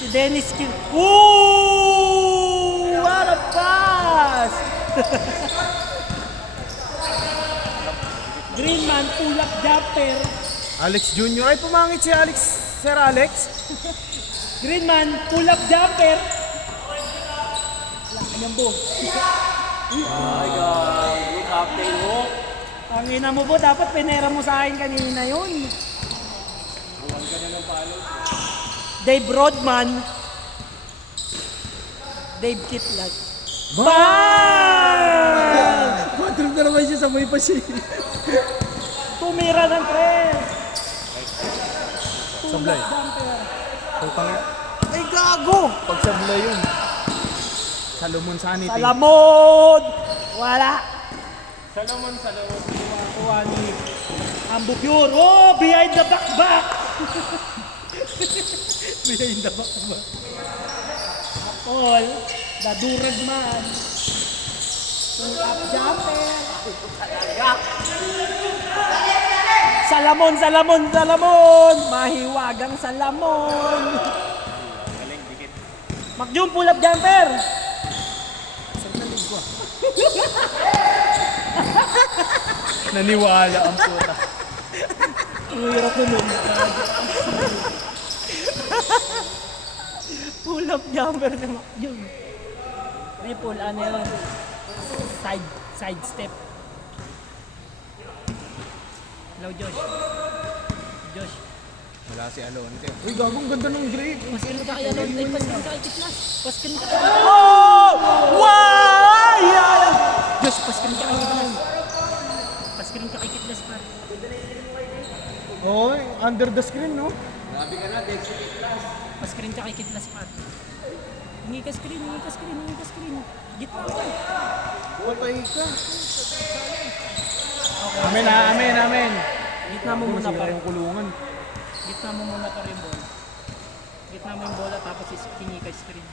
Si Dennis Kitlas. Ooh! What a pass! Greenman, pull-up jumper. Alex Jr. Ay, pumangit si Alex. Sir Alex. Greenman, pull-up jumper. Ayambo. My God, yung Captain Hook. Ang ina mo po, dapat pinera mo sa akin kanina yun. Dave Rodman. Dave Kitlas. Bang! Quadro na naman siya sa may pasi. Tumira ng tres. Sablay. Jumper. Putang yan. Ay, gago! Pagsablay yun. Salomon Sanity. Salamon! Wala. Salamon. Kuha ni Ambo Pure. Oh, behind the back. Behind the back. Paul, the durag man. Pull up jumper. Salamon. Mahiwagang salamon. Makjum, pull up jumper. Naniwala ang puta. Hirap nun. Pull up jumper na Makjum. Triple, ano yun? Side step. Hello, Josh. Wala si Alonte. Uy, gagong ganda ng grade. Paskin ka kaya nun. Ay, paskin ka kay Kitlas. Paskin ka kay Kitlas. Oh! Wow! Josh, paskin ka kay Kitlas. Paskin ka kay Kitlas, par. Oy, under the screen, no? Paskin ka kay Kitlas, par. Hingi ka screen. Gitna mo yan. Patay ka. Amen. Gitna mo muna, par. Masira yung kulungan. Gitna mo muna, par, yung bola. Gitna mo yung bola, tapos hingi ka screen.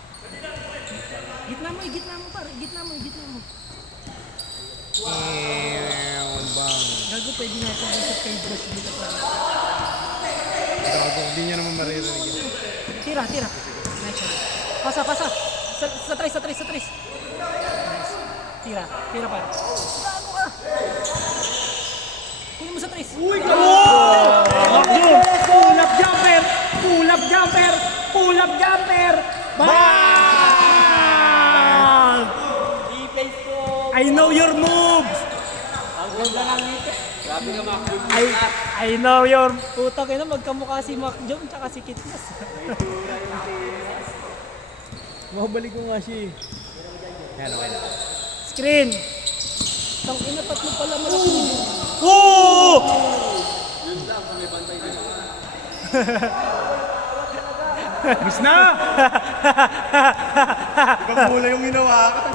Gitna mo, par. Gitna mo. Bang. Gago, pwede na ito sa kay Josh dito, par. Gago, hindi niya naman maririnig. Tira. Nice one. Pasa. Sa tres. Nice. Tira par. Gago ka. Kunin mo sa tres. Uy, gago! Pull up jumper. Bang! Defense ko. I know your moves. Ang ganda lang dito. Grabe ka, Mac. I know your... Puta kayo na, magkamukha si Makjum tsaka si Kitlas. Mabalik ko nga siya eh. Yan, okay na. Screen. Tangina, tatlo pala malaki. Oh! Miss na! Ibang mula yung ginawakan.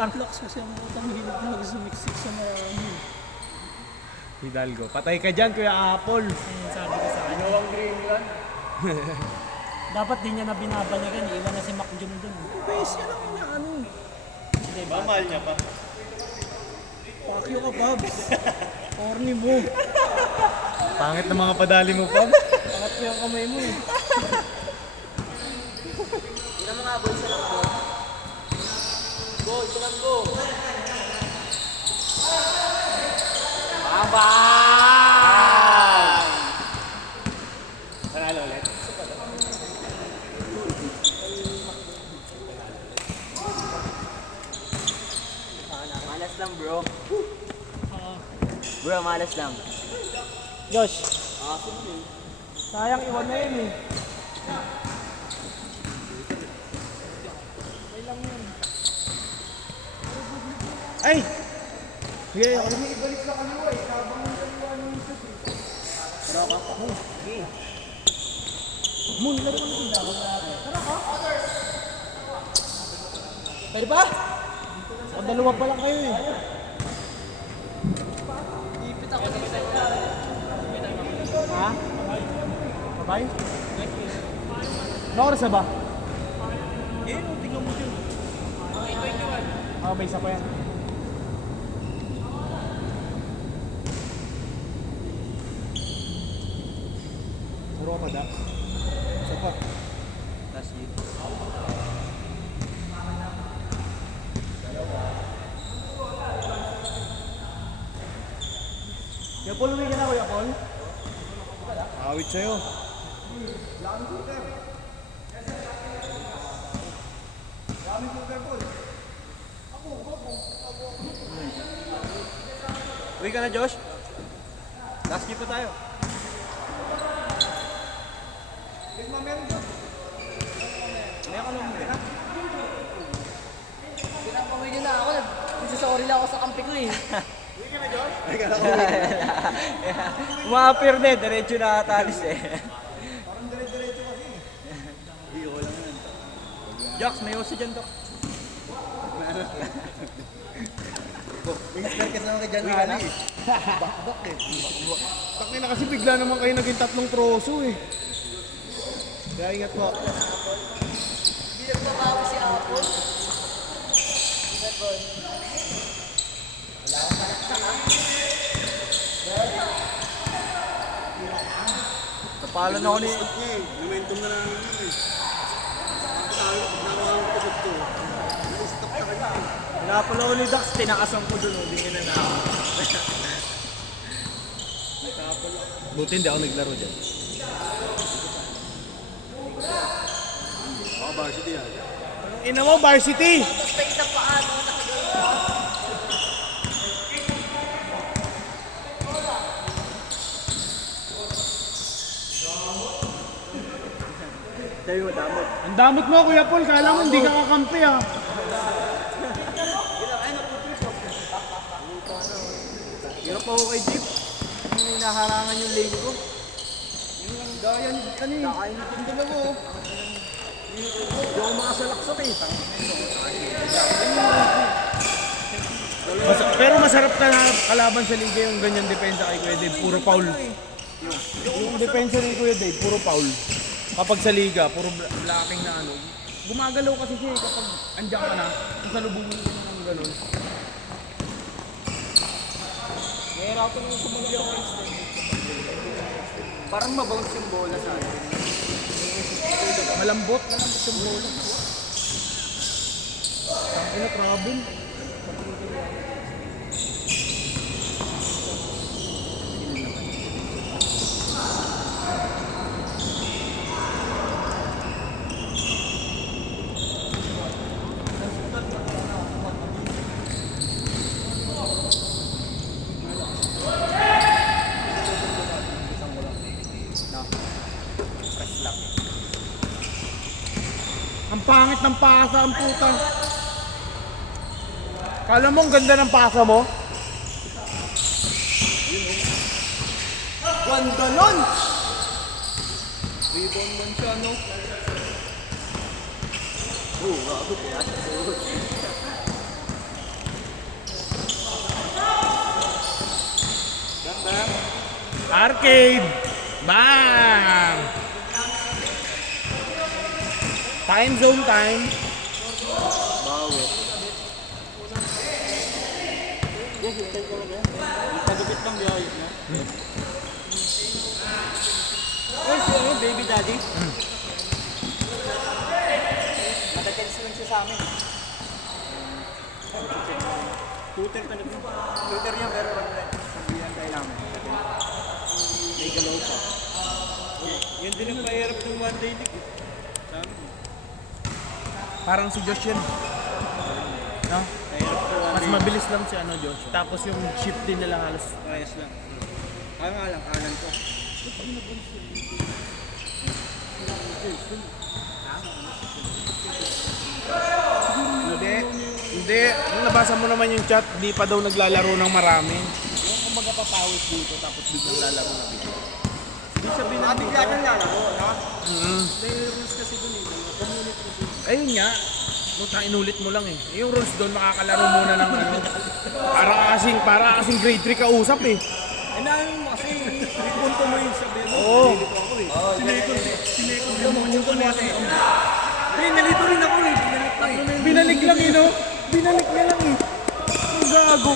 Carlox kasi ang putang hilig na gusumiksik sa marami. Hidalgo, patay ka dyan, Kuya Apple. Ayun, sabi ko sa kanya. Dapat din niya na binabalikan. Iwan na si Makjum dun. Base yan ang inaano. Mahal niya pa. Pakyo ka, Babs. Corny mo. Pangit na mga padali mo, Pam. Pangat ko yung kamay mo eh. Malas lang, bro. Bro, malas lang. Josh. Sayang iwan na yun eh. Ay! Sige, ako Pwede pa? O, dalawa pa lang kayo eh. Ipit ako. Bay? Ano oras na ba? Tingnan mo dyan. May isa pa yan. Puro ka pa, Dax. Isa pa. Last year. Kuya Paul, uwi ka na, Kuya Paul. Awit sa'yo. Uwi ka na, Josh? Last year pa tayo. May ka lang mo ha? Pinapawin nyo na ako. Nagsasorry lang ako sa kampi ko eh. Umapir na eh, diretso na atalis eh. Jax, may uso dyan, Dok. May spell kasi naman kay John Ali. Takay na kasi bigla naman kayo naging tatlong troso eh. Kaya ingat po. Hindi nagbabawi si Apple. Ingat boy. Napalan ako ni... Momentum na lang yun eh. Sabi ko, nakuha ko ito dito. Na-stop na kayo eh. Napalan ako ni Dax, tinakasan ko dun, hindi ka na Buti hindi ako naglaro dyan. Baka varsity yan. Ina mo, varsity! Tapos may isang paano nakagano. Sa'yo, damot. Ang damot mo, Kuya Paul. Kala mo hindi ka kakampi ah. Hirap ako kay Jeep. Hindi naharangan yung lane ko. Gaya ni ano eh. Kakainitin ko na mo. Hindi ako makasalaksak eh. Pero masarap ka na kalaban sa liga yung ganyan depensa kay Kuya Dave. Puro foul. Yung depensa ni Kuya Dave, puro foul. Kapag sa liga, puro blocking na ano. Gumagalaw kasi siya eh kapag andyan ka na. Kung salubungin ka na ng gano'n. Nahirapan yung sumuli ako instant. Parang mabounce yung bola sa akin. Malambot yung bola. Tangina, trouble. Ang pangit ng pasa, ang puta. Kala mo ang ganda ng pasa mo? Ganda nun! Rebound man siya, no? Oo, gago po. Ganda. Arcade! Bam! Time zone time. Bawi. Yes, hintay ko lang yan. Pagupit ng biyayot niya. Yes, yun, baby daddy. Matatelis lang siya sa amin. Shooter talaga. Shooter niya, pero sabihan tayo namin. May galaw pa. Yan din ang mahirap ng one day league. Sabi mo. Parang si Josh yun. No? Mahirap sa one Mas day. mabilis lang si ano Josh. Tapos yung shift din nila halos. Ayos lang. Kaya nga lang, kanan ko. Hindi. Hindi. Nung nabasa mo naman yung chat, di pa daw naglalaro ng marami. Yung kumbaga papawis dito tapos biglang lalaro na bigla. Hindi sabihin na bigla kang lalaro, no? May rules kasi dun eh. Ayun nga. Puta, inulit mo lang eh. Yung rules doon, makakalaro muna ng ano. Para kasing grade 3 kausap eh. Inaano mo kasi, punto mo yung sabi mo. Oo. Nalilito ako eh. Sinekod demonyo ko na eh. Nalito rin ako eh. Binalik ko eh. Binalik lang no? Binalik niya lang Ang gago.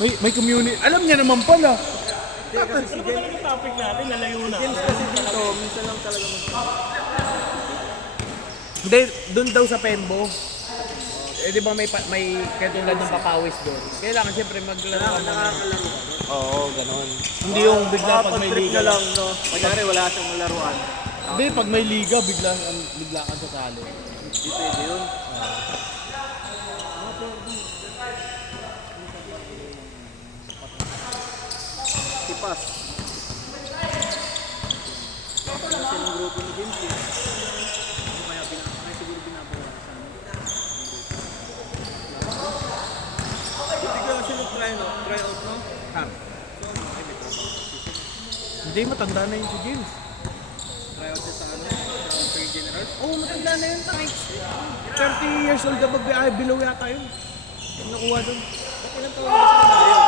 May community. Alam niya naman pala. Ano ba talaga topic natin? Nalayo na. Kasi dito, minsan lang talaga Hindi, doon daw sa Pembo. Eh di ba may katulad ng papawis doon? Kailangan siyempre maglaro ka na. Oo, ganon. Hindi yung bigla pag may trip liga. na lang, no? Kunyari, wala siyang malaruan. Hindi, pag may liga, bigla ka sasali. Hindi pwede yun. Tipas. Kasi ng grupo ni James eh. Kaya siguro binabawa sa amin. Hindi ka kasi nag-try out, no? Hindi, matanda na yun si James. Try out siya sa ano? Sa third generals. Oo, matanda na yun, tayo. 30 years old na ay below yata yun. Nakuha doon. Ba't ilang taon ba sila tayo?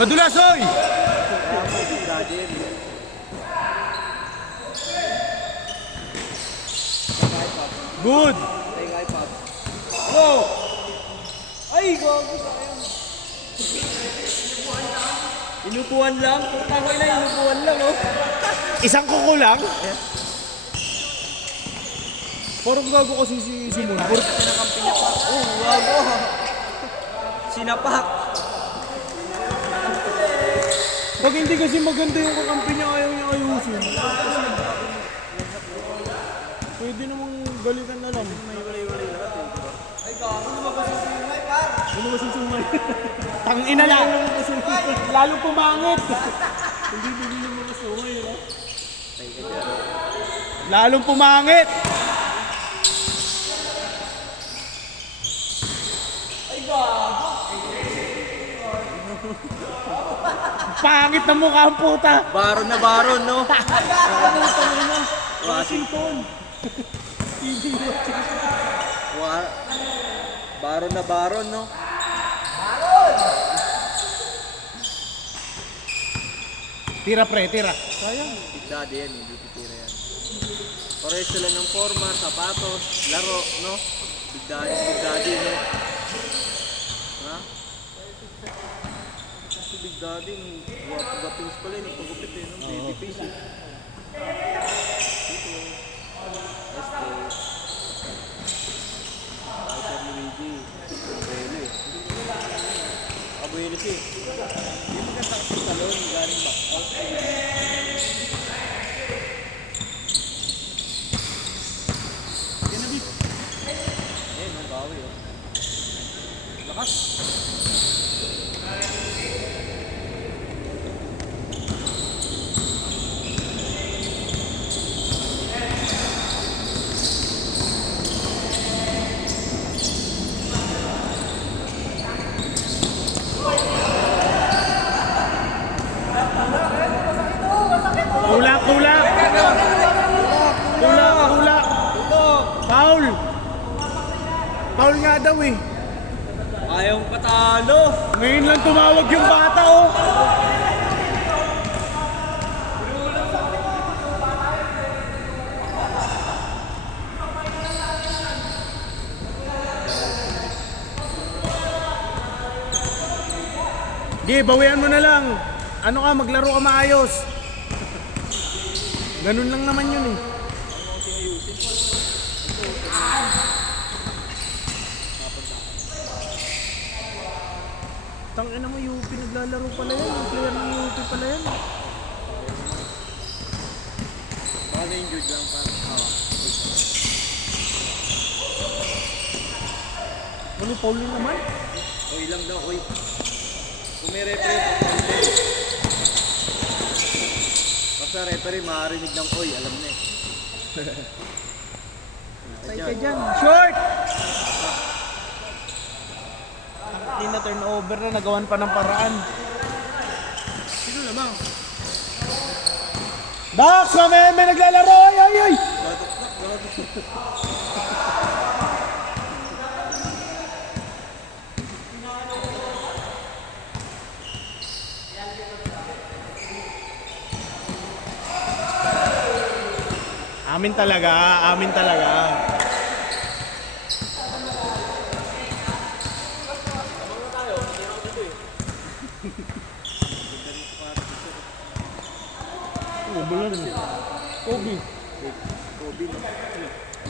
Madulas, oy! Daddy yan eh. Good! Ay, kay Pop. Go! Ay, gago sa akin. Inupuan lang? Putang ko na, inupuan lang, oh. Isang kuko lang? Parang gago kasi si Simon. Kasi nakampi niya pa. Oh, gago. Sinapak. Pag hindi kasi maganda yung kakampi niya, ayaw niya ayusin. Pwede namang galitan na lang. Ano ba si Sumay? Tangina lang! Lalo pumangit! Hindi bili ng mga Sumay, ha? Lalong pumangit! Pangit na mukha ang puta! Baron na baron, no? Washington! Baron na baron, no? Tira pre, tira. Big Daddy yan, hindi titira yan. Pares sila ng forma, sapatos, laro, no? Big Daddy, no? Ha? Si Big Daddy, guwapo-guwapings pala yun, pagupit eh, no? Baby face eh. Dito. Este. Sir Luigi. Abuelo eh. Abuelo si. Hindi maganda kasi sa talon, galing back out. Eh, nagawi oh. Lakas. Tulak, tulak! Tulak, tulak! Foul! Foul nga daw eh. Ayaw patalo. Ngayon lang tumawag yung bata oh. Sige, bawian mo na lang. Ano ka, maglaro ka maayos. Ganun lang naman yun eh. Tangina mo, UP naglalaro pala yan. Yung player ng UP pala yan. Baka na-injured lang parang hawak. Ano, Pauline naman? Oy lang daw, oy. Kung may referee, pag-oy. Basta referee, makarinig ng oy, alam na eh. Patay ka dyan. Short! Hindi na turnover na, nagawan pa ng paraan. Sino naman? Dax! May naglalaro! Ay, ay, ay! Amin talaga, amin talaga. Oh, bulan mo. Kobe.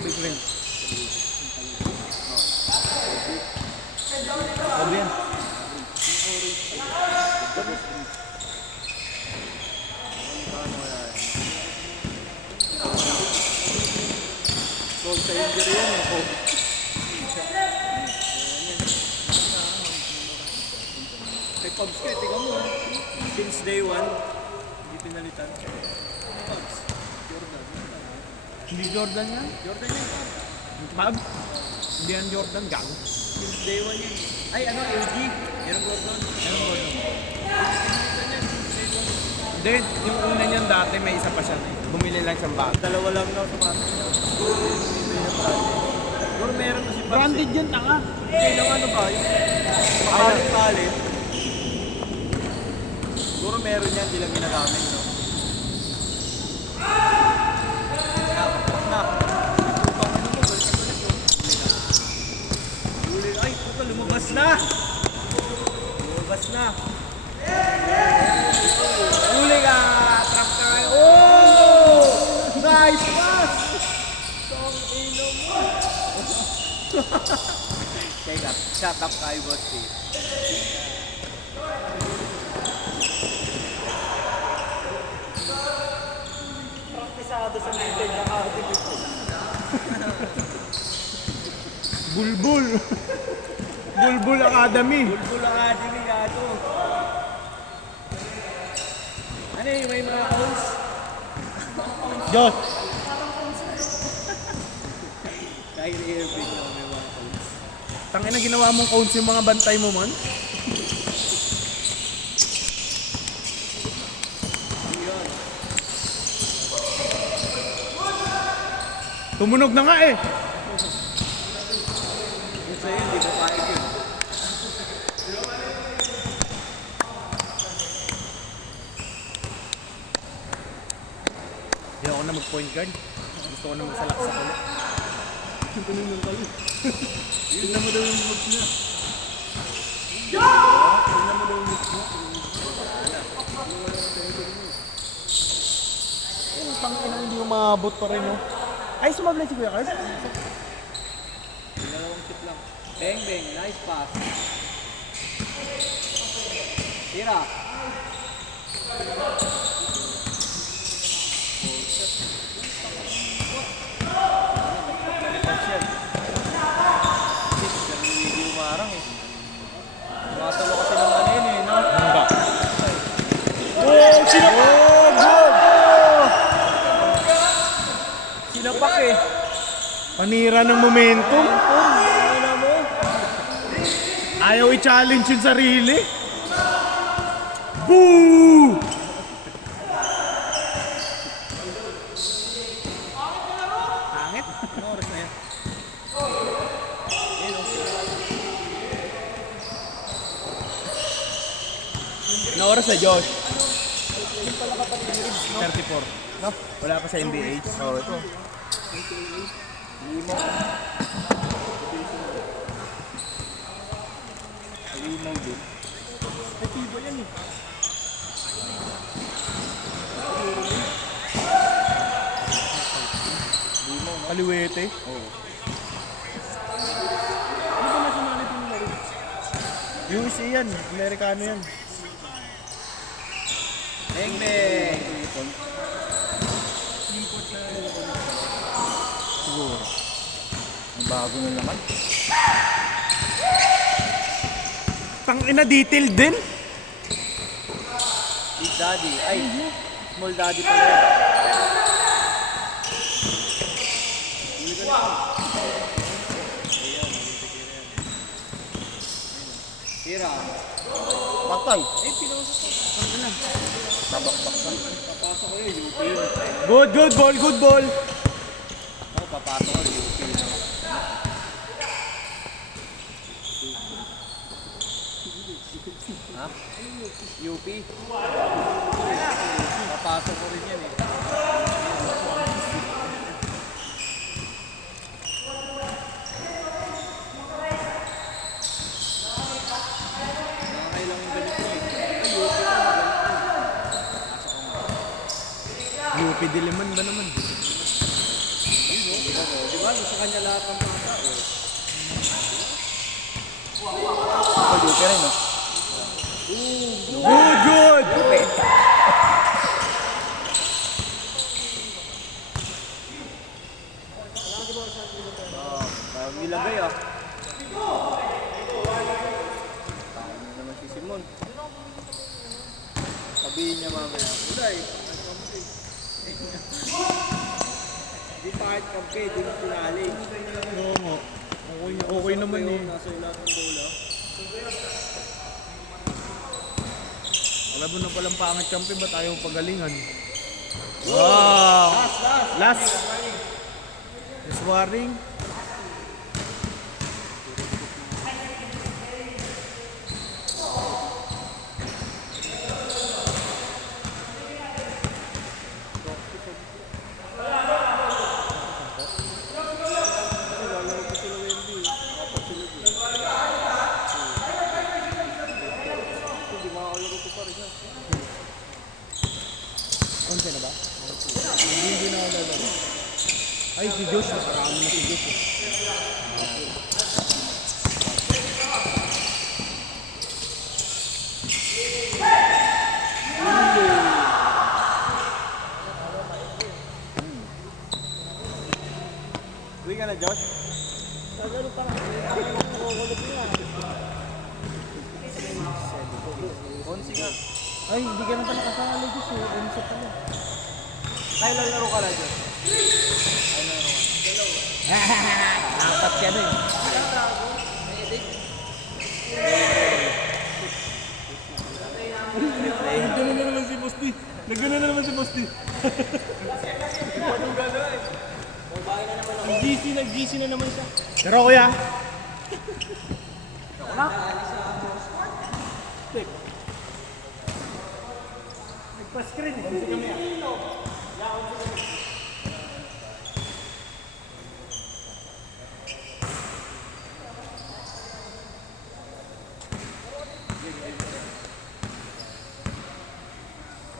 Big ring. Kobe yan. Gold sa injury yan eh. Oh. Kay Pubs ka, tingnan mo. Since day 1, hindi pinalitan. Pubs, Jordan. Hindi Jordan yan? Jordan yan. Mab? Hindi yan Jordan, gago. Since day 1 yan. Ay, ano, AG. Aaron Gordon. Aaron Gordon. Hindi, yung una niyan dati may isa pa siya. Bumili lang siyang bago. Dalawa lang na automatic na. Siguro meron na si Pubs. Branded yun, tanga. Okay, lang ano ba? Yung makalit-kalit. Siguro meron yan, di lang ginagamit, no? Ay, puta, lumabas na! Lumabas na! Huli ka! Trap ka kayo! Oh! Nice pass! Tong ino mo! Teka, shut up kayo, boss. Praktisado sa meeting na Bulbul. Bulbul Academy. Bulbul Academy gato. Ano yun, may mga calls? Diyos. Kyrie Irving na may mga calls. Tangina ginawa mong cones yung mga bantay mo man. Tumunog na nga eh. Kung sa'yo, hindi mo paig yun. Hindi ako na mag-point guard. Gusto ko na magsalak sa kulo. Tignan mo daw yung moves niya. Yung tangina hindi umabot pa rin, no? Ay, sumablay si Kuya Carl. Dalawang chip lang. Bang, bang. Nice pass. Tira. Tumatalo kasi ng ano yun eh, no? Oh, sinapak! Sinapak eh. Panira ng momentum. Ano mo? Ayaw i-challenge yung sarili. Boo! Pangit. Ano oras na yan? Na oras na, Josh? 34. No? Wala pa sa NBA. Oh, ito. Limaw din. Etibo yan eh. Kaliwete. Oo. USA yan. Amerikano yan. Bang, bang. Siguro. Ang bago na naman. Tangina detail din. Big Daddy. Ay, Small Daddy pala yan. Tira. Patay. Eh, pinasok ko. Saan na? Tabak-bak ka. Papasok ko yun, UP yun. Good, good ball, good ball. Ako, papasok ko, UP yun. Ha? UP? Papasok ko rin yan eh. Diliman ba naman? Di ba? Gusto kanya lahat ng mga tao. Pag-duty rin, no? Good! Parang nilagay, ah. Tama na naman si Simon. Sabihin niya mamaya, Ulay, kampi. Di pa kahit kampi, di na pinali. Oo nga. Okay naman eh. Nasa lahat ng bola. Alam mo na palang pangit kampi, ba't ayaw pagalingan? Wow! Last! Last warning. Konti na ba? Hindi na ako lalaro. Ay, si Josh. Nakarami na si Josh. Uwi ka na, Josh? Sagaro pa nga. Nakukulot nila. Onsi nga. Ay, hindi ka na pala kasali, Josh. Unsa pala. Kaya lalaro ka na, Josh. Apat ka na eh. Nagano na naman si Bosti. Nagano na naman si Bosti. Nag-GC na naman siya. Pero kuya, Nagpa-screen eh.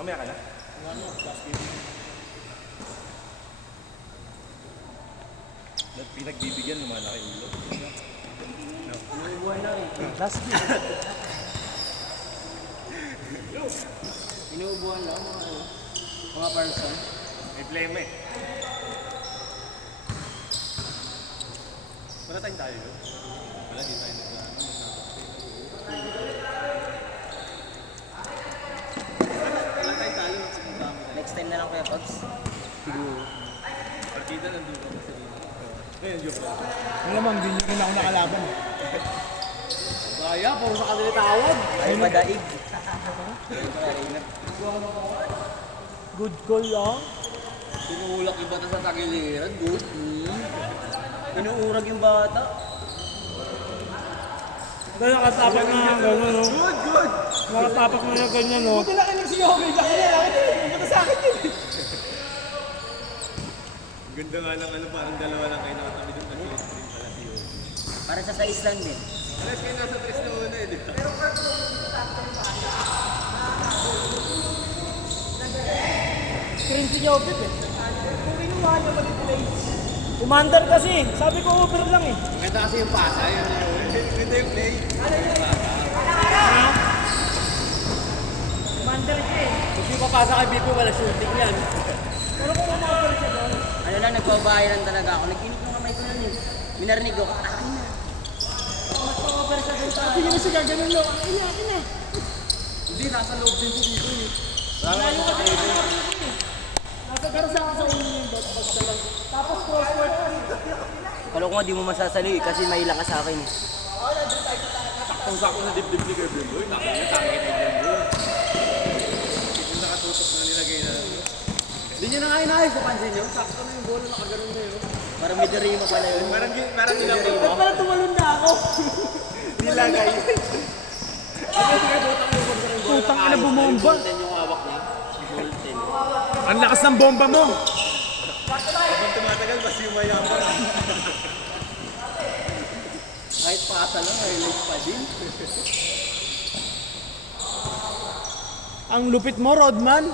Mamaya ka na? Ba't pinagbibigyan ng malaki ulo? last game. Inuubuhan lang mga person. May flame eh. Wala tayong tayo yun. Wala din tayo naglaano. Wala tayong talo. Next time na lang Kuya Pogs. Partida nandun ka sa dito. Ngayon, joke lang. Alam mo, hindi nyo rin ako nakalaban. Kaya, puro sa kanila tawag. Ay madaig. Good call lang. Tinulak yung bata sa tagiliran. Good. Inuurag yung bata. Kaya nakatapak na gano'n, no? Good! Nakatapak na ganyan, no? Buti na kayo si Yogi. Buti sa akin yun. Ganda nga lang, parang dalawa lang kayo nakatabi doon kasi screen pala si Yogi. Para sa Island din. Alas kayo nasa press na una eh, di ba? Screen si Yogi, eh. Kung kinuha niya manipulate. Commander kasi. Sabi ko over lang, eh. Ganda kasi yung pasa, yun na yun. Ganda yung play. Commander siya, eh. Kung di papasa kay Bipo, wala shooting yan. Pero kung umabol siya doon, Ano lang, nagbabayan lang talaga ako. Nag-init ng kamay ko lang eh. Minarinig ko, akin na. Mag-over siya dun sa... hindi naman siya gaganon lang. Akin na. Hindi, nasa loob din ko dito eh. Layo ka din ako eh. Nasa garasa ka sa ulo yung bot. Tapos crossword kasi. Kalo ko nga, di mo masasali kasi may lakas sa akin eh. Saktong-sakto na dibdib ni Gabriel Boy. Nakita niya, tangin na Gabriel Boy. Yung nakatutok na nilagay na. Hindi niya na nga inayos, napansin niyo. Sakto na yung bola, nakaganon na yun. Parang may derima pala yun. Parang nilagay mo. Ba't pala tumalon na ako? Nilagay. Putang ina bumomba. Golden yung hawak niya. Golden. Ang lakas ng bomba mo. Habang tumatagal, mas yumayaman. Kahit pasa lang, highlights pa din. Ang lupit mo, Rodman.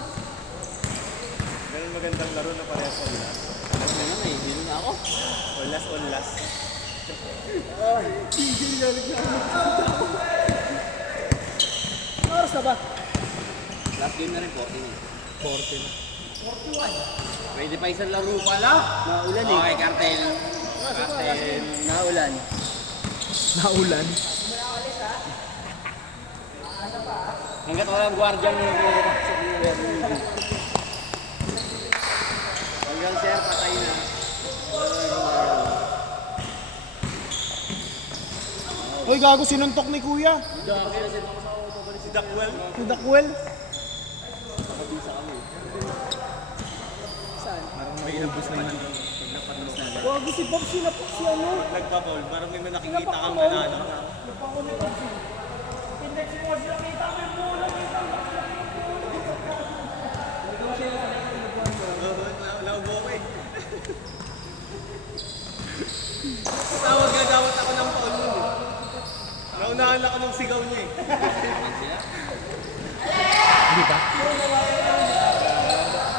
Ganun magandang laro na parehas onlas. Ano naman eh, hindi na ako. Onlas. Ano oras na ba? Last game na rin, 14 eh. 40 na. Pwede pa isang laro pala. Naulan eh. Okay, cartel. Cartel. Naulan. Naulan. Hanggat walang gwardiyan mo pinapasok mo yan. Hanggang sir, patay na. Uy, gago, sinuntok ni kuya. Si Duckwell. Si Dakwel. May inabos na yun. Gago si Bob, sinapak si ano. Nagpa-foul. Parang may nakikita kang banana. Naubo ko eh. Tawag na dapat ako ng foul nun eh. Naunahan ako ng sigaw niya eh.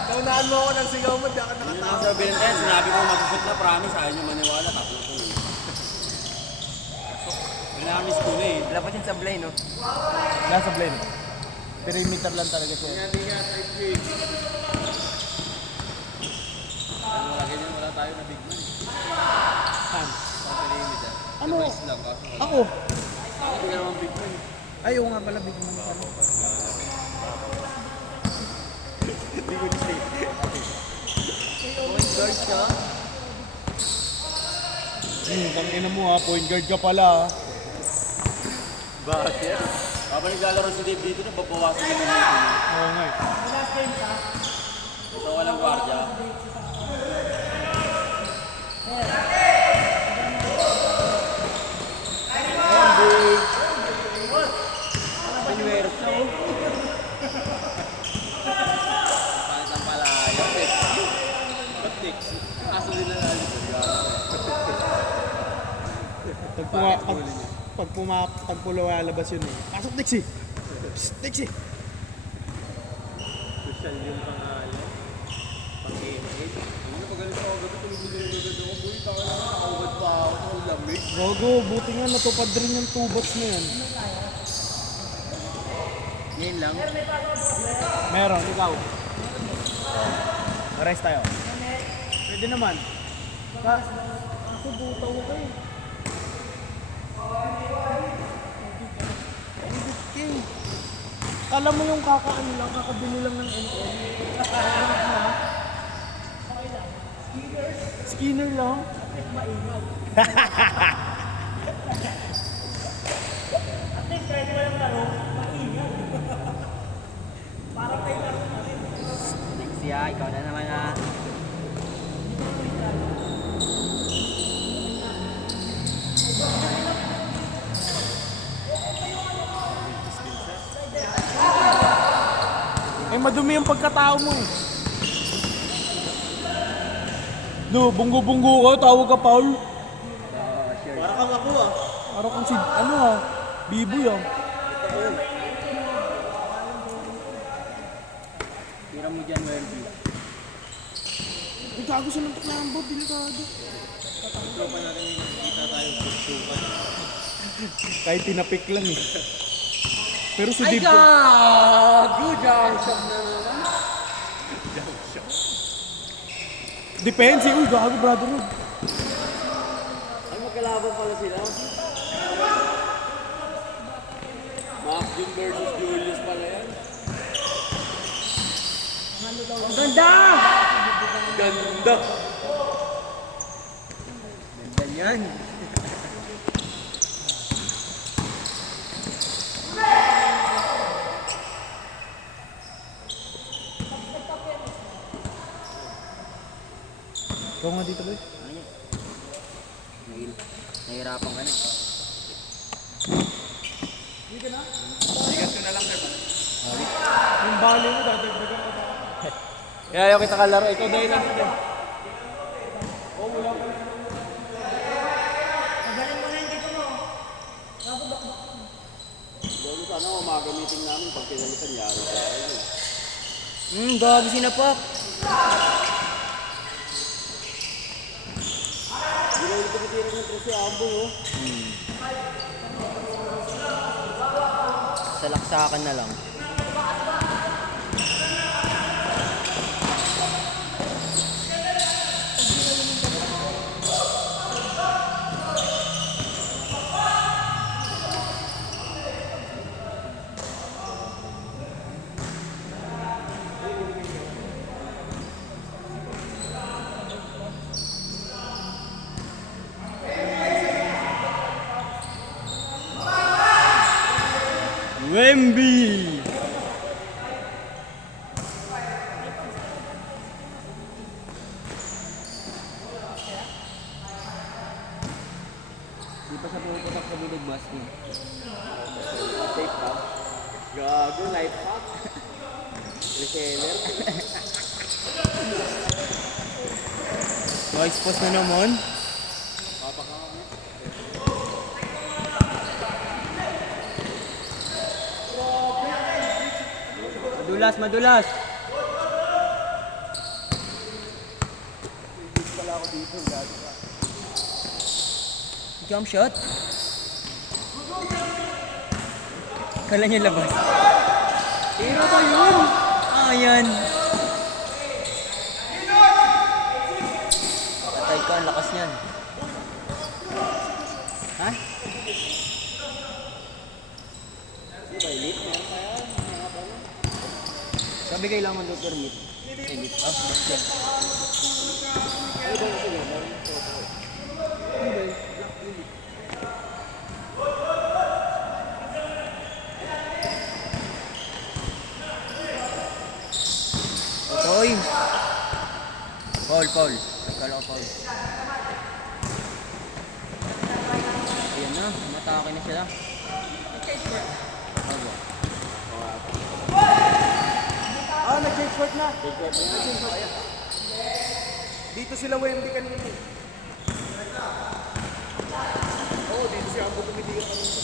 Naunahan mo ako ng sigaw mo, di ako Yun nakatawa. ang sabi ng Ted, sinabi ko masusot na promise, ayaw nyo maniwala, tatlo ko eh. Pinamis ko na eh. Dapat yun sa Blay, no? Nasa blend. Perimeter lang talaga siya. Wala ganyan, wala tayo na big man. Sa perimeter. Ano? Twice lang, kaso wala. Ako. Hindi ka naman big man. Ay, oo nga pala, big man ka. Point guard ka. Tangina mo ha, point guard ka pala ha. Bakit? Habang naglalaro si Dave dito, nababawasan yung momentum. Oo nga eh. So walang gwardiya. Penueros na, oh. Pangit ang palaya. Ba't Dix? Aso din na lalit. Pag lumalabas yun eh. Pasok Dixie! Psst, Dixie! Social yung pangalan. Pang-image. Ano pag ganito ako gabi, tumigil yung gagawin ako. Buhay, taka lang, nakawad pa ako. Ang lamig. Gogo, buti nga natupad rin yung 2 box na yan. Ngayon lang. Meron, ikaw. Rest tayo. Pwede naman. Ako butaw ko eh. King. Kala mo yung kakaano lang, kakabili lang ng NL. Skinner lang. Siya, ikaw na naman ah. Eh, madumi yung pagkatao mo eh. No, bunggo-bunggo ko, tawag ka Paul. Para kang ako ah. Araw kang si, ano ha, Biboy ah. Tira mo dyan, Wendy. Ay, gago sa nantok na ang bot, delikado. Tropa natin yung nakikita tayo susukan. Kahit tinapik lang eh. Pero si Ay, Dib... gago! Jump shot na naman. Depensi, uy, gago brother Rod. Ay, magkalaban pala sila. Mac Jun versus Julius pala yan. Ang ganda! Ganda! Ganda yan. Ikaw nga dito, boy. Nahirapan ka na. Yung bali mo, dadagdagan ka pa. Kaya ayaw kita kalaro, ikaw dahil lang dito. Bago sana ako magamitin namin pag pinalitan, yaro tayo. Gabi sinapak. Hindi na ulit tumitira ng 3 si Amboy, oh. Sa laksakan na lang. Wemby! Di pa siya pumuputak sa bilig mas niya. Safe pa. Gago, life hack. Reseller. Boys, post na naman. Madulas, madulas. Jump shot. Kala niya labas. Tira ba yun? Ah, yan. Patay ka, ang lakas niyan. Ha? Di ba, elite? Meron pa yan. Sabi kailangan Dr. Meat. Elite. Ah, bakit? Ano ba kasi yun? Otoy! Foul, foul. Nagkala ko foul. Ayan na, matake na sila. Bago. Ah, nag-change court na. Dito sila Wemby kanina. Oo, dito si Ambo tumitigil kanina.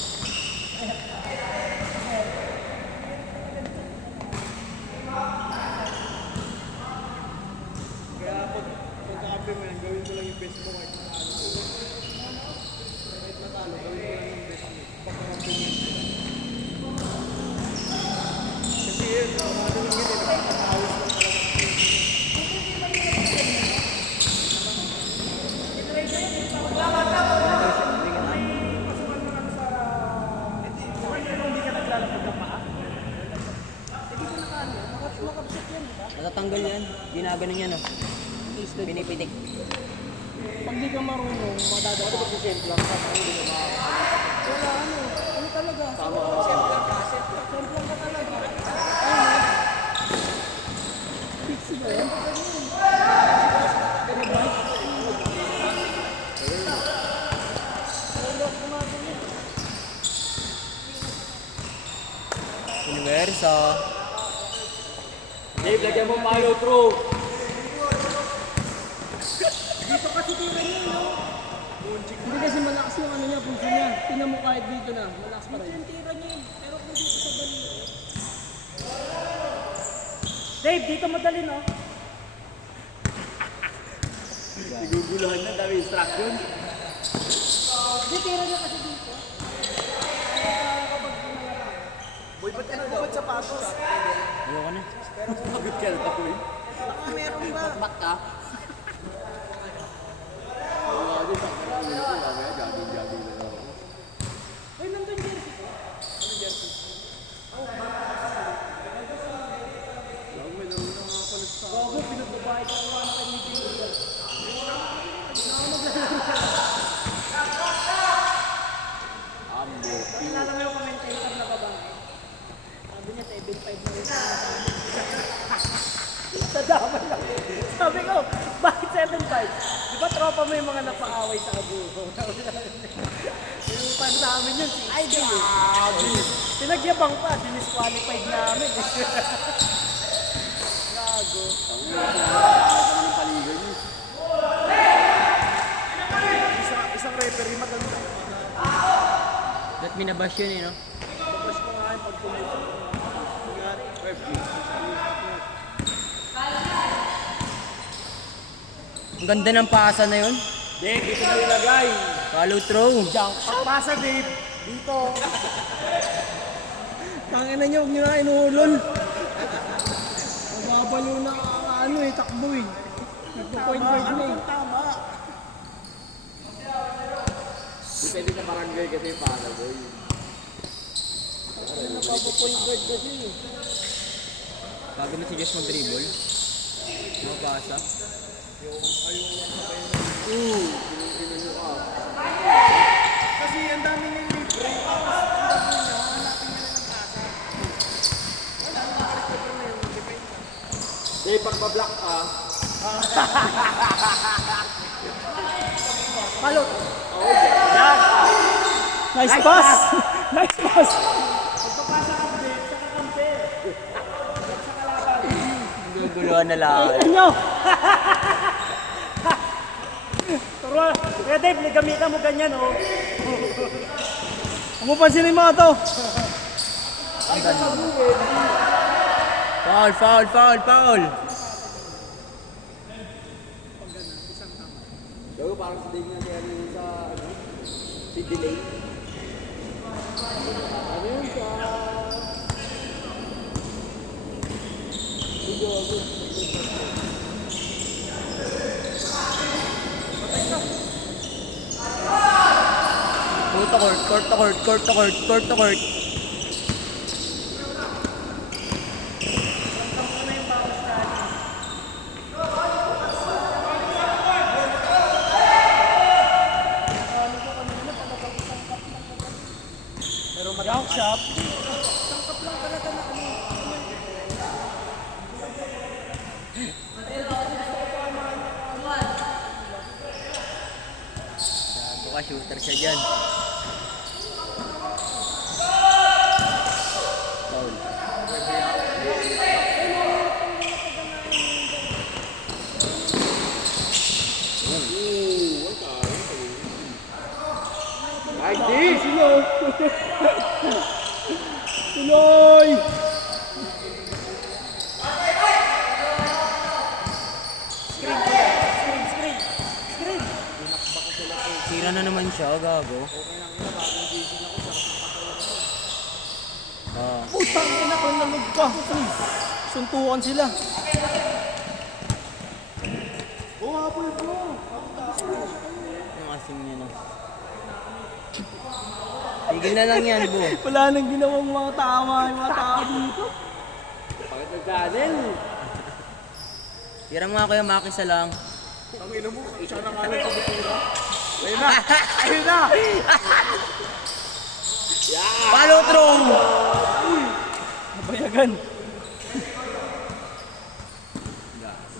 Kaya pagkakampi mo yan, gawin mo lang yung best mo kahit matalo. Kahit matalo, gawin mo lang yung best mo. Pagkakampi mo yan. Kasi yun, ano lang yun, nakakatawis lang talaga. Matatanggal yan. Ginaganon yan, oh. Pinipitik. Pag di ka marunong, madadapa. Ano ba lang ka? Wala ano. Ano talaga? Semplang ka talaga. Ano? Fixi ba yan? Ganun ba? Universo. Dave, lagyan mo follow through. Dito kasi tira niya, no? Hindi kasi malakas yung ano niya, puso niya. Tingnan mo kahit dito na, malakas pa rin. Yung tira niya eh. Pero kung dito sa bali. Dave, dito madali, no? Naguguluhan na, dami instruction. Hindi, tira niya kasi dito. Boy, ba't ka nagbabad sapatos? Ayoko na. Pagod ka na ako eh. Meron ba? Back ka. Wala din, sakta na ulo ko. Mamaya, jogging na lang ako. Ay, nandun jersey ko. Lang, may laro na mga palit sa Bago, pinagbabayad ko ang mga meeting. Ambo. Kilala mo yung commentator na babae. Sabi niya, 7.5 na rin. Nadamay lang. Sabi ko, bakit 7.5? Di ba tropa mo yung mga napakaway sa abuho? Yung pan sa amin yun, 60 eh. Pinagyabang pa, dinisqualified namin eh. Gago. Isang referee maganda. Ba't minabash yun, eh, no? Tapos ko nga yung pagtulog. Nangyari. Ang ganda ng pasa na yun. Dave, dito na ilagay. Follow through. Pagpasa, Dave. Dito. Tangin na niyo, huwag niyo na inuulol. Magbabalo na ano eh, takbo eh. Nagpo-point guard na eh. Tama. Depende sa barangay kasi yung para, boy. Napapo-point guard kasi. Bago na si Jess mag-dribble. Mapasa. Kasi ang dami niyang libre. Tapos ang dami niya, hanapin niya na ng pasa. Wala, nakakalibre na yung defense. Dave, pag mablock ka, Palot. Nice pass! Nice pass! Pagpapasa ka, Dave, saka kampe. Guguluhan na lang. Ano nyo? Turuan. Kaya Dave, gamitan mo ganyan, oh. Ang mapansin yung mga to. Foul, foul, foul, foul. Gago parang si Dave na ano yun sa, ano, si Delay. Ano yun sa... Court to court, court to court, court to court, court to court. Jump shot. Gago ka, shooter siya dyan. Foul. Nice, Dave! Tuloy! Screen. Tira na naman siya, gago. Ah, Putang ina ko, nalog ka. Suntukan sila. ang asim niya na. Tigil na lang yan, bo. Wala nang ginawang mga tama yung mga tao dito. Bakit nag-channel? Tira nga kayo, makisa lang. Ang ino mo, isa na nga lang pagkutira. Ayun na! Ayun na! Follow through! Nabayagan.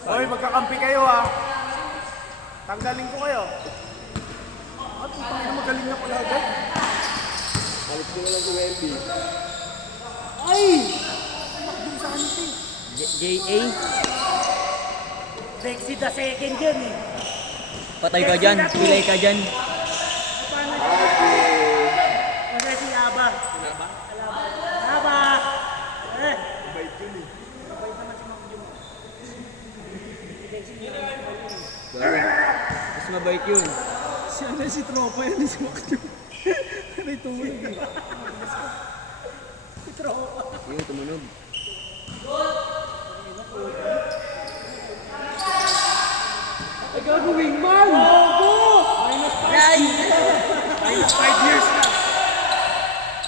Hoy, magkakampi kayo ha. Tanggalin ko kayo. At putang ina, magaling na pala agad. Halit ko na lang si Wemby. Ay! J.A. Sexy the second dyan, eh. Patay ka dyan, pilay ka dyan. Kasi si Aba. Aba. Eh. Mas mabait yun. Sana si Tropa yan, si Makjo. May tumunog eh. Yun, tumunog. Ay, gagawin man! Yay! Minus 5 years